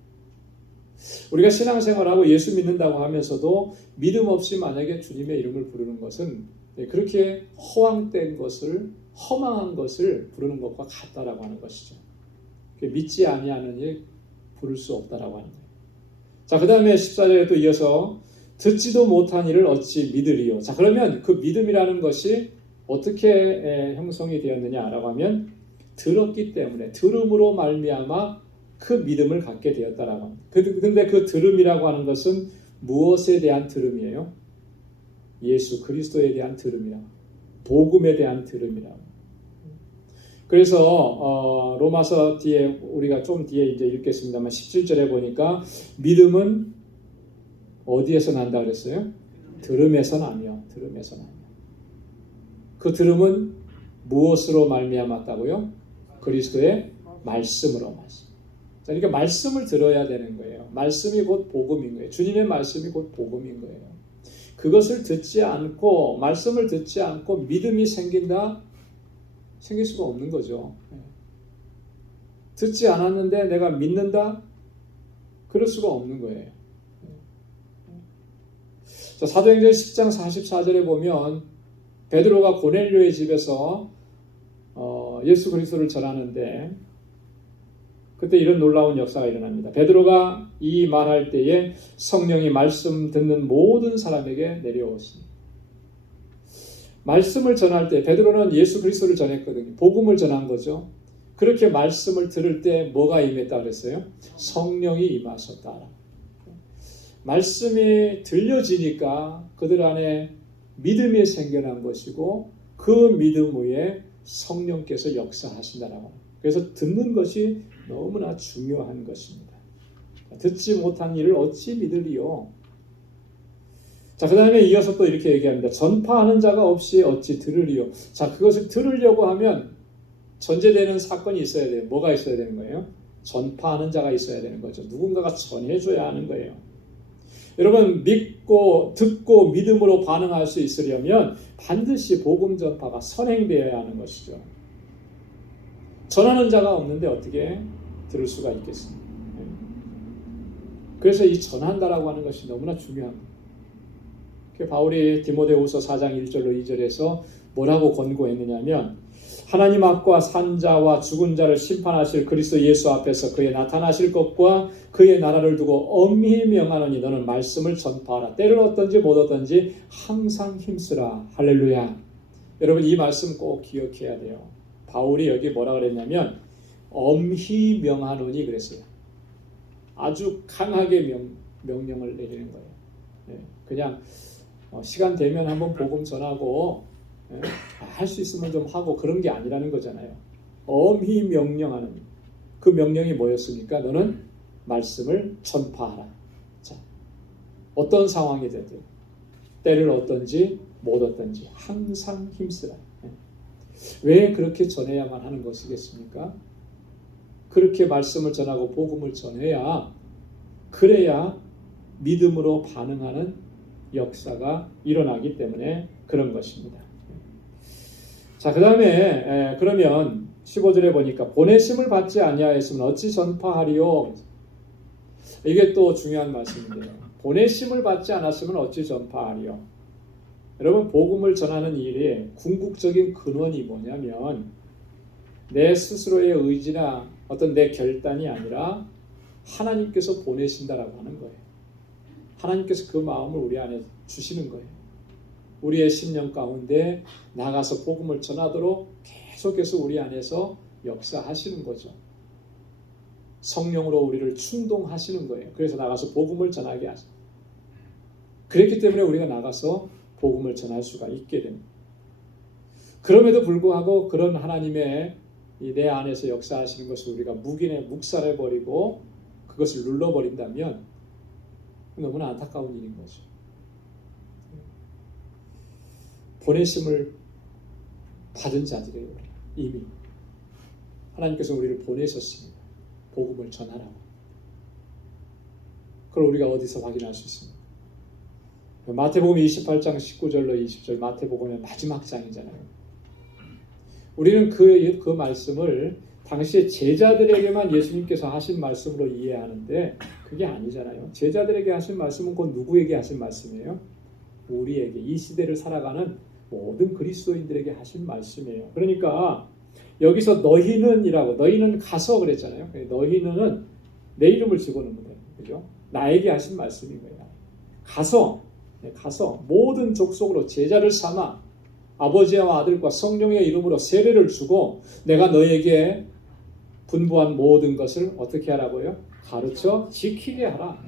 우리가 신앙생활하고 예수 믿는다고 하면서도 믿음 없이 만약에 주님의 이름을 부르는 것은 그렇게 허황된 것을, 허망한 것을 부르는 것과 같다라고 하는 것이죠. 믿지 아니하느니 부를 수 없다라고 하는 거예요. 자, 그 다음에 14절에 또 이어서 듣지도 못한 이를 어찌 믿으리요. 자, 그러면 그 믿음이라는 것이 어떻게 형성이 되었느냐라고 하면 들었기 때문에, 들음으로 말미암아 그 믿음을 갖게 되었다라고 합니다. 근데 그 들음이라고 하는 것은 무엇에 대한 들음이에요? 예수 그리스도에 대한 들음이라고, 복음에 대한 들음이라고. 그래서 로마서 뒤에 우리가 좀 뒤에 이제 읽겠습니다만 17절에 보니까 믿음은 어디에서 난다 그랬어요? 들음에서 나며, 들음에서 나며. 그 들음은 무엇으로 말미암았다고요? 그리스도의 말씀으로 말씀. 그러니까 말씀을 들어야 되는 거예요. 말씀이 곧 복음인 거예요. 주님의 말씀이 곧 복음인 거예요. 그것을 듣지 않고, 말씀을 듣지 않고 믿음이 생긴다? 생길 수가 없는 거죠. 듣지 않았는데 내가 믿는다? 그럴 수가 없는 거예요. 자, 사도행전 10장 44절에 보면 베드로가 고넬료의 집에서 예수 그리스도를 전하는데 그때 이런 놀라운 역사가 일어납니다. 베드로가 이 말할 때에 성령이 말씀 듣는 모든 사람에게 내려오십니다. 말씀을 전할 때 베드로는 예수 그리스도를 전했거든요. 복음을 전한 거죠. 그렇게 말씀을 들을 때 뭐가 임했다 그랬어요? 성령이 임하셨다. 말씀이 들려지니까 그들 안에 믿음이 생겨난 것이고 그 믿음 위에 성령께서 역사하신다라고 합니다. 그래서 듣는 것이 너무나 중요한 것입니다. 듣지 못한 일을 어찌 믿으리요? 자, 그 다음에 이어서 또 이렇게 얘기합니다. 전파하는 자가 없이 어찌 들으리요? 자, 그것을 들으려고 하면 전제되는 사건이 있어야 돼요. 뭐가 있어야 되는 거예요? 전파하는 자가 있어야 되는 거죠. 누군가가 전해줘야 하는 거예요. 여러분, 믿고 듣고 믿음으로 반응할 수 있으려면 반드시 복음 전파가 선행되어야 하는 것이죠. 전하는 자가 없는데 어떻게 들을 수가 있겠습니까? 그래서 이 전한다라고 하는 것이 너무나 중요합니다. 바울이 디모데후서 4장 1절로 2절에서 뭐라고 권고했느냐면 하나님 앞과 산 자와 죽은 자를 심판하실 그리스도 예수 앞에서 그의 나타나실 것과 그의 나라를 두고 엄히 명하노니 너는 말씀을 전파하라. 때를 얻든지 못 얻든지 항상 힘쓰라. 할렐루야. 여러분, 이 말씀 꼭 기억해야 돼요. 바울이 여기 뭐라 그랬냐면 엄히 명하노니 그랬어요. 아주 강하게 명령을 내리는 거예요. 그냥 시간 되면 한번 복음 전하고 할 수 있으면 좀 하고 그런 게 아니라는 거잖아요. 엄히 명령하는, 그 명령이 뭐였습니까? 너는 말씀을 전파하라. 자, 어떤 상황이 되든 때를 얻든지 못 얻든지 항상 힘쓰라. 왜 그렇게 전해야만 하는 것이겠습니까? 그렇게 말씀을 전하고 복음을 전해야, 그래야 믿음으로 반응하는 역사가 일어나기 때문에 그런 것입니다. 자, 그 다음에 그러면 15절에 보니까 보내심을 받지 아니하였으면 어찌 전파하리요? 이게 또 중요한 말씀인데요. 보내심을 받지 않았으면 어찌 전파하리요? 여러분, 복음을 전하는 일의 궁극적인 근원이 뭐냐면 내 스스로의 의지나 어떤 내 결단이 아니라 하나님께서 보내신다라고 하는 거예요. 하나님께서 그 마음을 우리 안에 주시는 거예요. 우리의 심령 가운데 나가서 복음을 전하도록 계속해서 우리 안에서 역사하시는 거죠. 성령으로 우리를 충동하시는 거예요. 그래서 나가서 복음을 전하게 하죠. 그랬기 때문에 우리가 나가서 복음을 전할 수가 있게 됩니다. 그럼에도 불구하고 그런 하나님의 내 안에서 역사하시는 것을 우리가 묵살해버리고 그것을 눌러버린다면 너무나 안타까운 일인 거죠. 보내심을 받은 자들이에요. 이미 하나님께서 우리를 보내셨습니다. 복음을 전하라고. 그걸 우리가 어디서 확인할 수 있습니까? 마태복음 28장 19절로 20절, 마태복음의 마지막 장이잖아요. 우리는 그 말씀을 당시에 제자들에게만 예수님께서 하신 말씀으로 이해하는데 그게 아니잖아요. 제자들에게 하신 말씀은 곧 누구에게 하신 말씀이에요? 우리에게, 이 시대를 살아가는 모든 그리스도인들에게 하신 말씀이에요. 그러니까 여기서 너희는 가서 그랬잖아요. 너희는 내 이름을 집어넣는 거예요. 그죠? 나에게 하신 말씀인 거예요. 가서 모든 족속으로 제자를 삼아 아버지와 아들과 성령의 이름으로 세례를 주고 내가 너에게 분부한 모든 것을 어떻게 하라고요? 가르쳐 지키게 하라.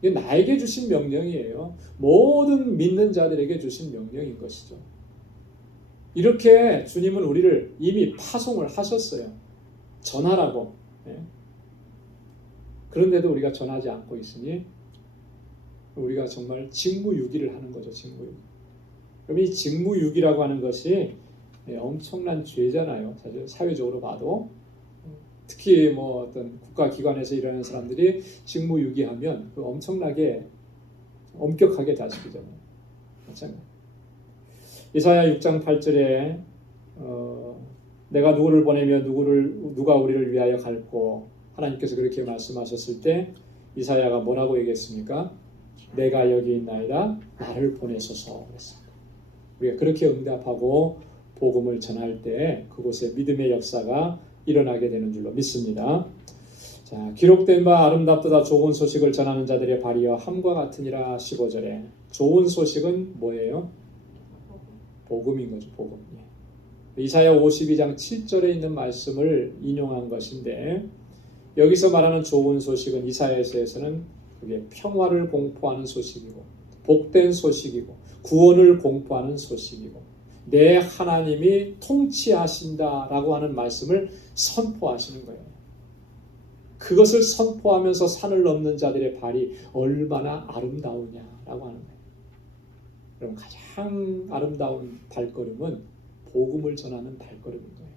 이게 나에게 주신 명령이에요. 모든 믿는 자들에게 주신 명령인 것이죠. 이렇게 주님은 우리를 이미 파송을 하셨어요. 전하라고. 그런데도 우리가 전하지 않고 있으니 우리가 정말 직무유기를 하는 거죠. 직무유기. 그럼 이 직무유기라고 하는 것이 엄청난 죄잖아요. 사실 사회적으로 봐도. 특히 뭐 어떤 국가기관에서 일하는 사람들이 직무유기하면 그 엄청나게 엄격하게 다스리잖아요. 마찬가지. 이사야 6장 8절에 내가 누구를 보내며 누가 우리를 위하여 갈고, 하나님께서 그렇게 말씀하셨을 때 이사야가 뭐라고 얘기했습니까? 내가 여기 있나이다, 나를 보내소서 그랬습니다. 우리가 그렇게 응답하고 복음을 전할 때 그곳에 믿음의 역사가 일어나게 되는 줄로 믿습니다. 자, 기록된 바 아름답도다 좋은 소식을 전하는 자들의 발이여 함과 같으니라. 15절에 좋은 소식은 뭐예요? 복음인 거죠. 복음. 이사야 52장 7절에 있는 말씀을 인용한 것인데, 여기서 말하는 좋은 소식은 이사야서에서는 그게 평화를 공포하는 소식이고 복된 소식이고 구원을 공포하는 소식이고 내 하나님이 통치하신다라고 하는 말씀을 선포하시는 거예요. 그것을 선포하면서 산을 넘는 자들의 발이 얼마나 아름다우냐라고 하는 거예요. 그럼 가장 아름다운 발걸음은 복음을 전하는 발걸음인 거예요.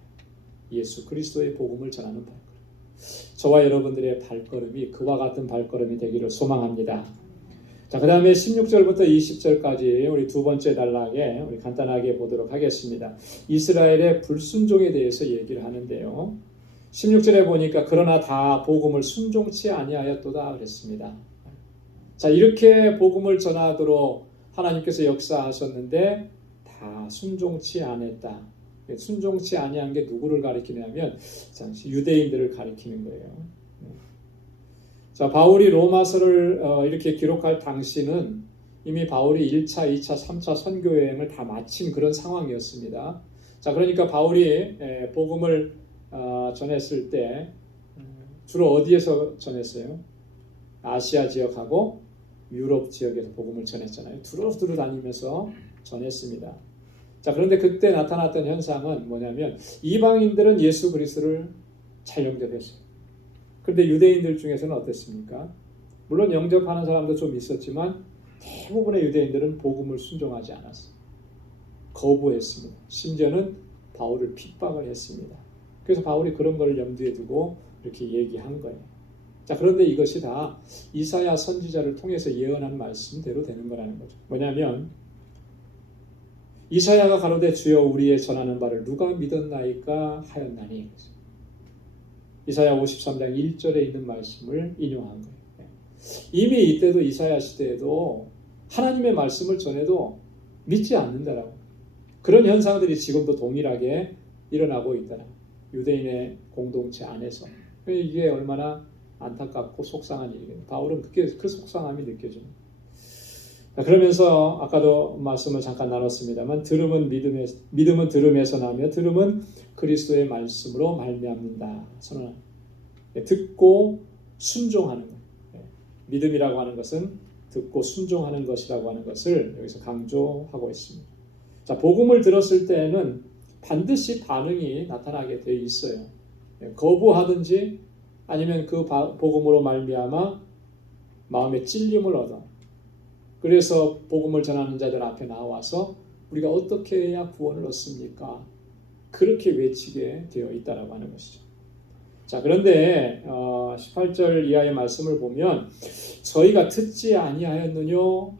예수 그리스도의 복음을 전하는 발걸음. 저와 여러분들의 발걸음이 그와 같은 발걸음이 되기를 소망합니다. 자, 그 다음에 16절부터 20절까지 우리 두 번째 단락에 우리 간단하게 보도록 하겠습니다. 이스라엘의 불순종에 대해서 얘기를 하는데요. 16절에 보니까 그러나 다 복음을 순종치 아니하였도다 그랬습니다. 자, 이렇게 복음을 전하도록 하나님께서 역사하셨는데 다 순종치 않았다. 순종치 아니한 게 누구를 가리키냐면 유대인들을 가리키는 거예요. 자, 바울이 로마서를 이렇게 기록할 당시는 이미 바울이 1차, 2차, 3차 선교 여행을 다 마친 그런 상황이었습니다. 자, 그러니까 바울이 복음을 전했을 때 주로 어디에서 전했어요? 아시아 지역하고 유럽 지역에서 복음을 전했잖아요. 두루두루 다니면서 전했습니다. 자, 그런데 그때 나타났던 현상은 뭐냐면 이방인들은 예수 그리스도를 잘 영접했어요. 그런데 유대인들 중에서는 어땠습니까? 물론 영접하는 사람도 좀 있었지만 대부분의 유대인들은 복음을 순종하지 않았어요. 거부했습니다. 심지어는 바울을 핍박을 했습니다. 그래서 바울이 그런 걸 염두에 두고 이렇게 얘기한 거예요. 자, 그런데 이것이 다 이사야 선지자를 통해서 예언한 말씀대로 되는 거라는 거죠. 뭐냐면 이사야가 가로되 주여 우리의 전하는 바를 누가 믿었나이까 하였나니. 이사야 53장 1절에 있는 말씀을 인용한 거예요. 이미 이때도 이사야 시대에도 하나님의 말씀을 전해도 믿지 않는다라고. 그런 현상들이 지금도 동일하게 일어나고 있다라. 유대인의 공동체 안에서. 이게 얼마나 안타깝고 속상한 일이겠네요. 바울은 그 속상함이 느껴져요. 그러면서 아까도 말씀을 잠깐 나눴습니다만 믿음은 들음에서 나며 들음은 그리스도의 말씀으로 말미암는다. 선언합니다. 듣고 순종하는 것. 믿음이라고 하는 것은 듣고 순종하는 것이라고 하는 것을 여기서 강조하고 있습니다. 자, 복음을 들었을 때는 반드시 반응이 나타나게 돼 있어요. 거부하든지 아니면 그 복음으로 말미암아 마음에 찔림을 얻어. 그래서 복음을 전하는 자들 앞에 나와서 우리가 어떻게 해야 구원을 얻습니까? 그렇게 외치게 되어 있다라고 하는 것이죠. 자, 그런데 18절 이하의 말씀을 보면 저희가 듣지 아니하였느뇨?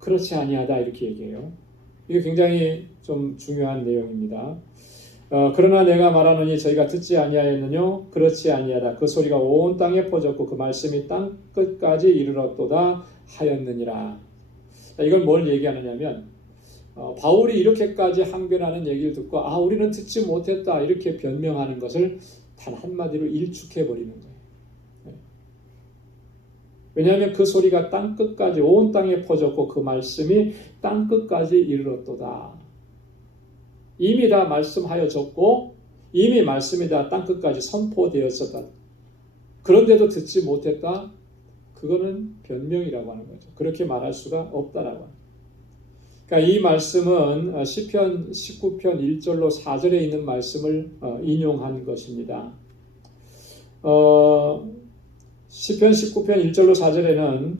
그렇지 아니하다 이렇게 얘기해요. 이게 굉장히 좀 중요한 내용입니다. 그러나 내가 말하노니 저희가 듣지 아니하였느뇨? 그렇지 아니하다. 그 소리가 온 땅에 퍼졌고 그 말씀이 땅 끝까지 이르렀도다 하였느니라. 자, 이걸 뭘 얘기하느냐면 바울이 이렇게까지 항변하는 얘기를 듣고 우리는 듣지 못했다 이렇게 변명하는 것을 단 한마디로 일축해 버리는 거예요. 왜냐하면 그 소리가 땅 끝까지 온 땅에 퍼졌고 그 말씀이 땅 끝까지 이르렀도다. 이미 다 말씀하여졌고 이미 말씀이 다 땅 끝까지 선포되었었다. 그런데도 듣지 못했다. 그거는 변명이라고 하는 거죠. 그렇게 말할 수가 없다라고 합니다. 그러니까 이 말씀은 시편 19편 1절로 4절에 있는 말씀을 인용한 것입니다. 시편 19편 1절로 4절에는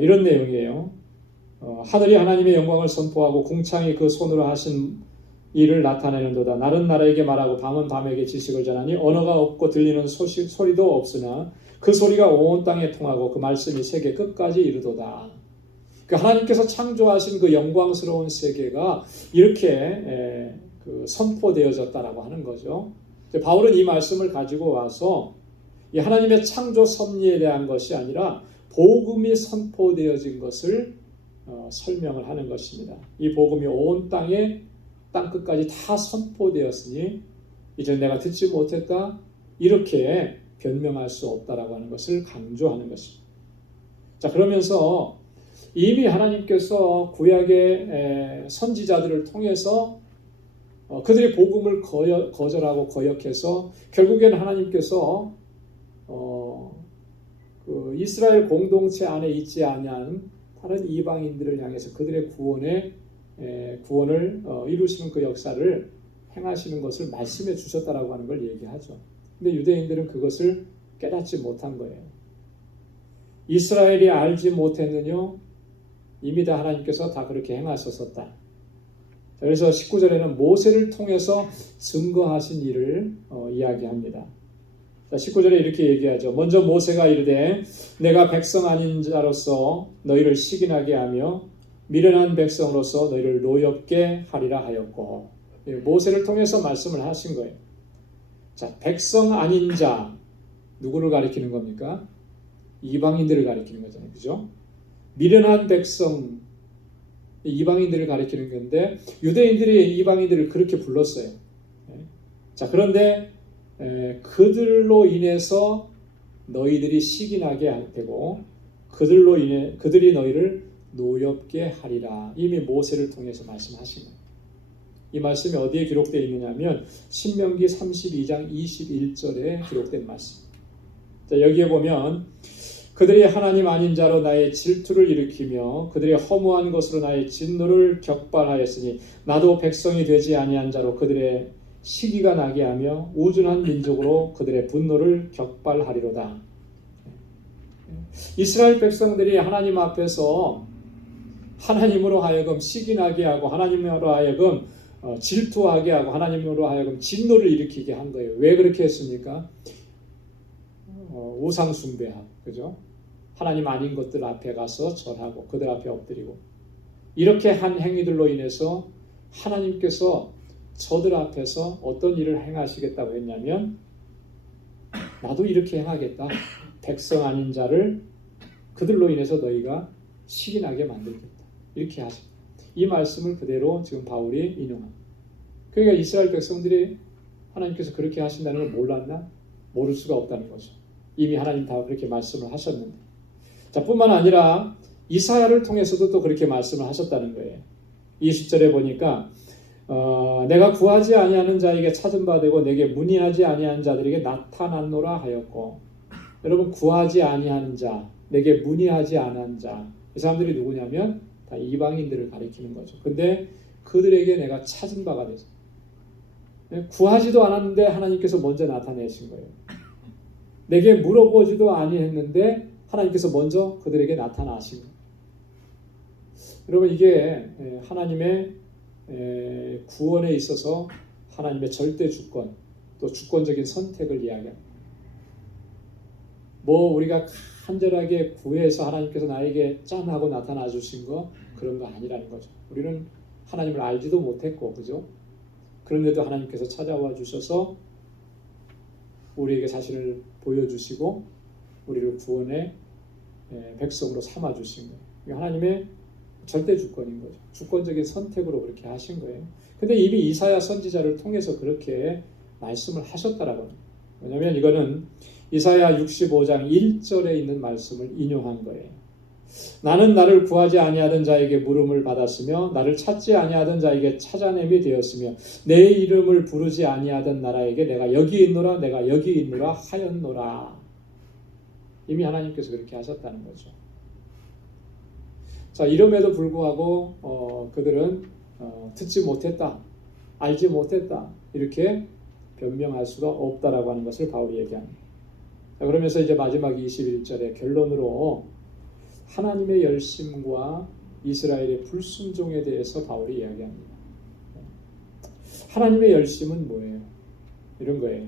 이런 내용이에요. 하늘이 하나님의 영광을 선포하고 궁창이 그 손으로 하신 일을 나타내는도다. 날은 나라에게 말하고 밤은 밤에게 지식을 전하니 언어가 없고 들리는 소리도 없으나 그 소리가 온 땅에 통하고 그 말씀이 세계 끝까지 이르도다. 하나님께서 창조하신 그 영광스러운 세계가 이렇게 선포되어졌다라고 하는 거죠. 바울은 이 말씀을 가지고 와서 이 하나님의 창조 섭리에 대한 것이 아니라 복음이 선포되어진 것을 설명을 하는 것입니다. 이 복음이 온 땅에 땅 끝까지 다 선포되었으니 이제 내가 듣지 못했다 이렇게 변명할 수 없다라고 하는 것을 강조하는 것입니다. 자, 그러면서 이미 하나님께서 구약의 선지자들을 통해서 그들의 복음을 거절하고 거역해서 결국에는 하나님께서 그 이스라엘 공동체 안에 있지 아니한 다른 이방인들을 향해서 그들의 구원을 이루시는 그 역사를 행하시는 것을 말씀해 주셨다라고 하는 걸 얘기하죠. 근데 유대인들은 그것을 깨닫지 못한 거예요. 이스라엘이 알지 못했느뇨? 이미 다 하나님께서 다 그렇게 행하셨었다. 그래서 19절에는 모세를 통해서 증거하신 일을 이야기합니다. 19절에 이렇게 얘기하죠. 먼저 모세가 이르되 내가 백성 아닌 자로서 너희를 시기나게 하며 미련한 백성으로서 너희를 노엽게 하리라 하였고, 모세를 통해서 말씀을 하신 거예요. 자, 백성 아닌 자 누구를 가리키는 겁니까? 이방인들을 가리키는 거잖아요. 그죠? 미련한 백성 이방인들을 가리키는 건데 유대인들이 이방인들을 그렇게 불렀어요. 자, 그런데 그들로 인해서 너희들이 시기나게 되고 그들이 너희를 노엽게 하리라. 이미 모세를 통해서 말씀하신 거예요. 이 말씀이 어디에 기록되어 있느냐면 신명기 32장 21절에 기록된 말씀. 자, 여기에 보면 그들이 하나님 아닌 자로 나의 질투를 일으키며 그들의 허무한 것으로 나의 진노를 격발하였으니 나도 백성이 되지 아니한 자로 그들의 시기가 나게 하며 우둔한 민족으로 그들의 분노를 격발하리로다. 이스라엘 백성들이 하나님 앞에서 하나님으로 하여금 시기나게 하고 하나님으로 하여금 질투하게 하고 하나님으로 하여금 진노를 일으키게 한 거예요. 왜 그렇게 했습니까? 우상 숭배하고, 그죠? 하나님 아닌 것들 앞에 가서 절하고 그들 앞에 엎드리고 이렇게 한 행위들로 인해서 하나님께서 저들 앞에서 어떤 일을 행하시겠다고 했냐면 나도 이렇게 행하겠다. 백성 아닌 자를 그들로 인해서 너희가 시기나게 만들겠다. 이렇게 하십니다. 이 말씀을 그대로 지금 바울이 인용합니다. 그러니까 이스라엘 백성들이 하나님께서 그렇게 하신다는 걸 몰랐나? 모를 수가 없다는 거죠. 이미 하나님 다 그렇게 말씀을 하셨는데. 자, 뿐만 아니라 이사야를 통해서도 또 그렇게 말씀을 하셨다는 거예요. 20절에 보니까 내가 구하지 아니하는 자에게 찾은 바 되고 내게 문의하지 아니하는 자들에게 나타났노라 하였고, 여러분 구하지 아니하는 자, 내게 문의하지 않은 자, 이 사람들이 누구냐면 다 이방인들을 가리키는 거죠. 근데 그들에게 내가 찾은 바가 되죠. 구하지도 않았는데 하나님께서 먼저 나타내신 거예요. 내게 물어보지도 아니했는데 하나님께서 먼저 그들에게 나타나신 거예요. 여러분 이게 하나님의 구원에 있어서 하나님의 절대 주권, 또 주권적인 선택을 이야기합니다. 뭐 우리가 간절하게 구해서 하나님께서 나에게 짠 하고 나타나 주신 거 그런 거 아니라는 거죠. 우리는 하나님을 알지도 못했고, 그죠? 그런데도 하나님께서 찾아와 주셔서 우리에게 자신을 보여주시고 우리를 구원의 백성으로 삼아 주신 거예요. 이게 하나님의 절대 주권인 거죠. 주권적인 선택으로 그렇게 하신 거예요. 근데 이미 이사야 선지자를 통해서 그렇게 말씀을 하셨다라고 합니다. 왜냐하면 이거는 이사야 65장 1절에 있는 말씀을 인용한 거예요. 나는 나를 구하지 아니하던 자에게 물음을 받았으며 나를 찾지 아니하던 자에게 찾아냄이 되었으며 내 이름을 부르지 아니하던 나라에게 내가 여기 있노라 내가 여기 있노라 하였노라. 이미 하나님께서 그렇게 하셨다는 거죠. 자, 이름에도 불구하고 그들은 듣지 못했다, 알지 못했다 이렇게 변명할 수가 없다라고 하는 것을 바울이 얘기합니다. 자, 그러면서 이제 마지막 21절에 결론으로 하나님의 열심과 이스라엘의 불순종에 대해서 바울이 이야기합니다. 하나님의 열심은 뭐예요? 이런 거예요.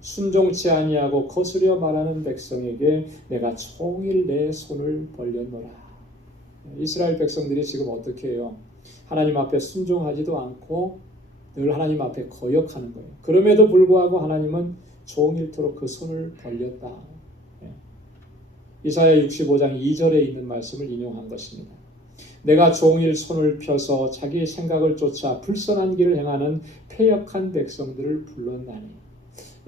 순종치 아니하고 거스려 말하는 백성에게 내가 종일 내 손을 벌렸노라. 이스라엘 백성들이 지금 어떻게 해요? 하나님 앞에 순종하지도 않고 늘 하나님 앞에 거역하는 거예요. 그럼에도 불구하고 하나님은 종일토록 그 손을 벌렸다. 이사야 65장 2절에 있는 말씀을 인용한 것입니다. 내가 종일 손을 펴서 자기의 생각을 쫓아 불선한 길을 행하는 패역한 백성들을 불렀나니.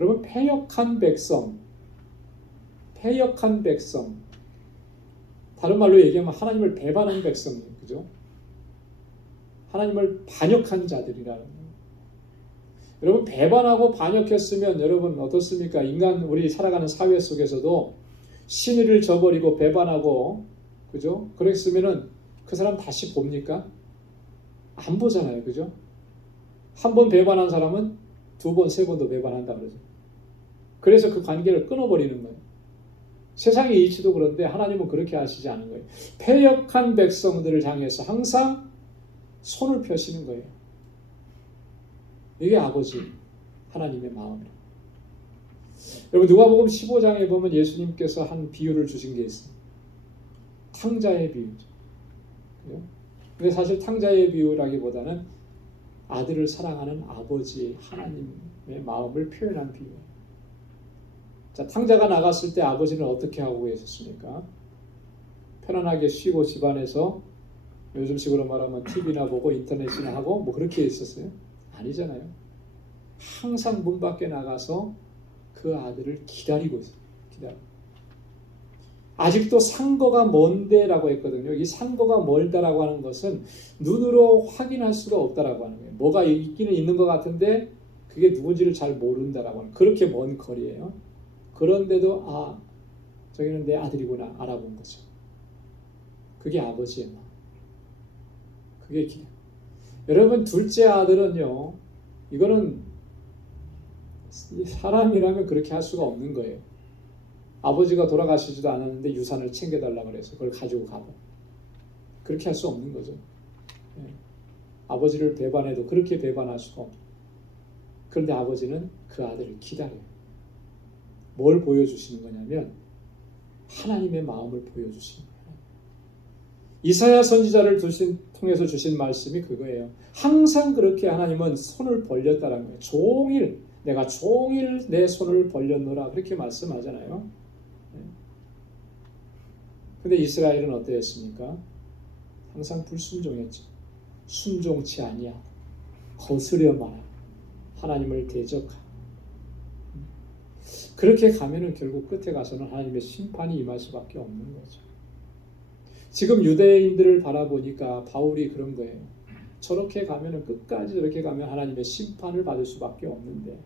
여러분 패역한 백성, 다른 말로 얘기하면 하나님을 배반한 백성이에요. 그죠? 하나님을 반역한 자들이라는 거예요. 여러분 배반하고 반역했으면 여러분 어떻습니까? 인간 우리 살아가는 사회 속에서도 신의를 저버리고 배반하고, 그죠? 그랬으면은 그 사람 다시 봅니까? 안 보잖아요. 그죠? 한 번 배반한 사람은 두 번, 세 번도 배반한다 그러죠. 그래서 그 관계를 끊어버리는 거예요. 세상의 이치도 그런데 하나님은 그렇게 하시지 않은 거예요. 패역한 백성들을 향해서 항상 손을 펴시는 거예요. 이게 아버지 하나님의 마음이에요. 여러분 누가복음 15장에 보면 예수님께서 한 비유를 주신 게 있어요. 탕자의 비유죠. 근데 사실 탕자의 비유라기보다는 아들을 사랑하는 아버지 하나님의 마음을 표현한 비유예요. 자, 탕자가 나갔을 때 아버지는 어떻게 하고 계셨습니까? 편안하게 쉬고 집안에서 요즘식으로 말하면 TV나 보고 인터넷이나 하고 뭐 그렇게 있었어요? 아니잖아요. 항상 문 밖에 나가서 그 아들을 기다리고 있어요. 아직도 상거가 먼데라고 했거든요. 이 상거가 멀다라고 하는 것은 눈으로 확인할 수가 없다라고 하는 거예요. 뭐가 있기는 있는 것 같은데 그게 누군지를 잘 모른다라고 하는, 그렇게 먼 거리예요. 그런데도 저기는 내 아들이구나 알아본 거죠. 그게 아버지의 마음. 그게 기대. 여러분 둘째 아들은요, 이거는 사람이라면 그렇게 할 수가 없는 거예요. 아버지가 돌아가시지도 않았는데 유산을 챙겨달라고 그래서 그걸 가지고 가고, 그렇게 할 수 없는 거죠. 예. 아버지를 배반해도 그렇게 배반할 수가 없는. 그런데 아버지는 그 아들을 기다려요. 뭘 보여주시는 거냐면 하나님의 마음을 보여주시는 거예요. 이사야 선지자를 통해서 주신 말씀이 그거예요. 항상 그렇게 하나님은 손을 벌렸다는 거예요. 종일 내가 종일 내 손을 벌렸노라 그렇게 말씀하잖아요. 근데 이스라엘은 어떠했습니까? 항상 불순종했죠. 순종치 아니하고 거스려만 하나님을 대적하고 그렇게 가면은 결국 끝에 가서는 하나님의 심판이 임할 수밖에 없는 거죠. 지금 유대인들을 바라보니까 바울이 그런 거예요. 저렇게 가면은 끝까지 저렇게 가면 하나님의 심판을 받을 수밖에 없는데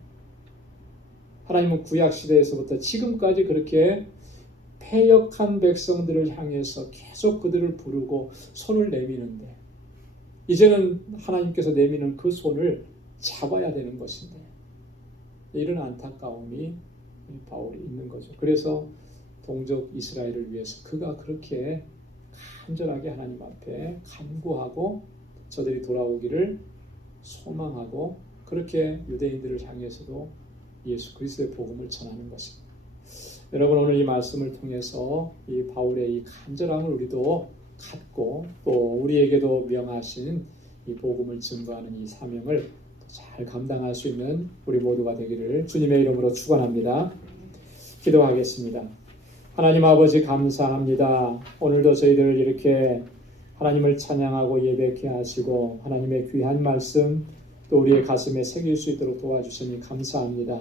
하나님은 구약 시대에서부터 지금까지 그렇게 패역한 백성들을 향해서 계속 그들을 부르고 손을 내미는데 이제는 하나님께서 내미는 그 손을 잡아야 되는 것인데 이런 안타까움이 바울이 있는 거죠. 그래서 동족 이스라엘을 위해서 그가 그렇게 간절하게 하나님 앞에 간구하고 저들이 돌아오기를 소망하고 그렇게 유대인들을 향해서도 예수 그리스도의 복음을 전하는 것입니다. 여러분 오늘 이 말씀을 통해서 이 바울의 이 간절함을 우리도 갖고 또 우리에게도 명하신 이 복음을 증거하는 이 사명을 잘 감당할 수 있는 우리 모두가 되기를 주님의 이름으로 축원합니다. 기도하겠습니다. 하나님 아버지 감사합니다. 오늘도 저희들을 이렇게 하나님을 찬양하고 예배케 하시고 하나님의 귀한 말씀 또 우리의 가슴에 새길 수 있도록 도와주시니 감사합니다.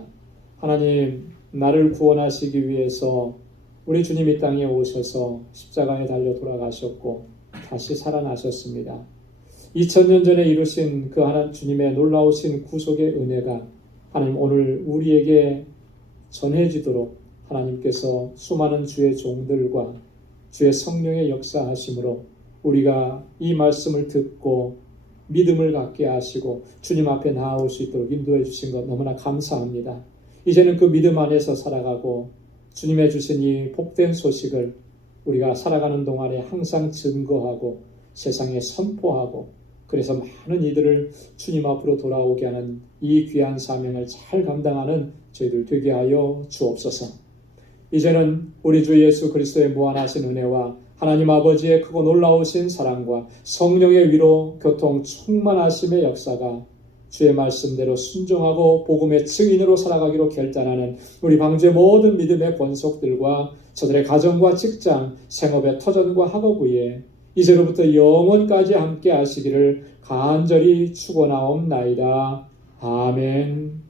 하나님 나를 구원하시기 위해서 우리 주님 이 땅에 오셔서 십자가에 달려 돌아가셨고 다시 살아나셨습니다. 2000년 전에 이루신 그 하나님 주님의 놀라우신 구속의 은혜가 하나님 오늘 우리에게 전해지도록 하나님께서 수많은 주의 종들과 주의 성령의 역사하심으로 우리가 이 말씀을 듣고 믿음을 갖게 하시고 주님 앞에 나아올 수 있도록 인도해 주신 것 너무나 감사합니다. 이제는 그 믿음 안에서 살아가고 주님의 주신 이 복된 소식을 우리가 살아가는 동안에 항상 증거하고 세상에 선포하고 그래서 많은 이들을 주님 앞으로 돌아오게 하는 이 귀한 사명을 잘 감당하는 저희들 되게 하여 주옵소서. 이제는 우리 주 예수 그리스도의 무한하신 은혜와 하나님 아버지의 크고 놀라우신 사랑과 성령의 위로 교통 충만하심의 역사가 주의 말씀대로 순종하고 복음의 증인으로 살아가기로 결단하는 우리 방주의 모든 믿음의 권속들과 저들의 가정과 직장, 생업의 터전과 학업위에 이제로부터 영원까지 함께 하시기를 간절히 축원하옵나이다. 아멘.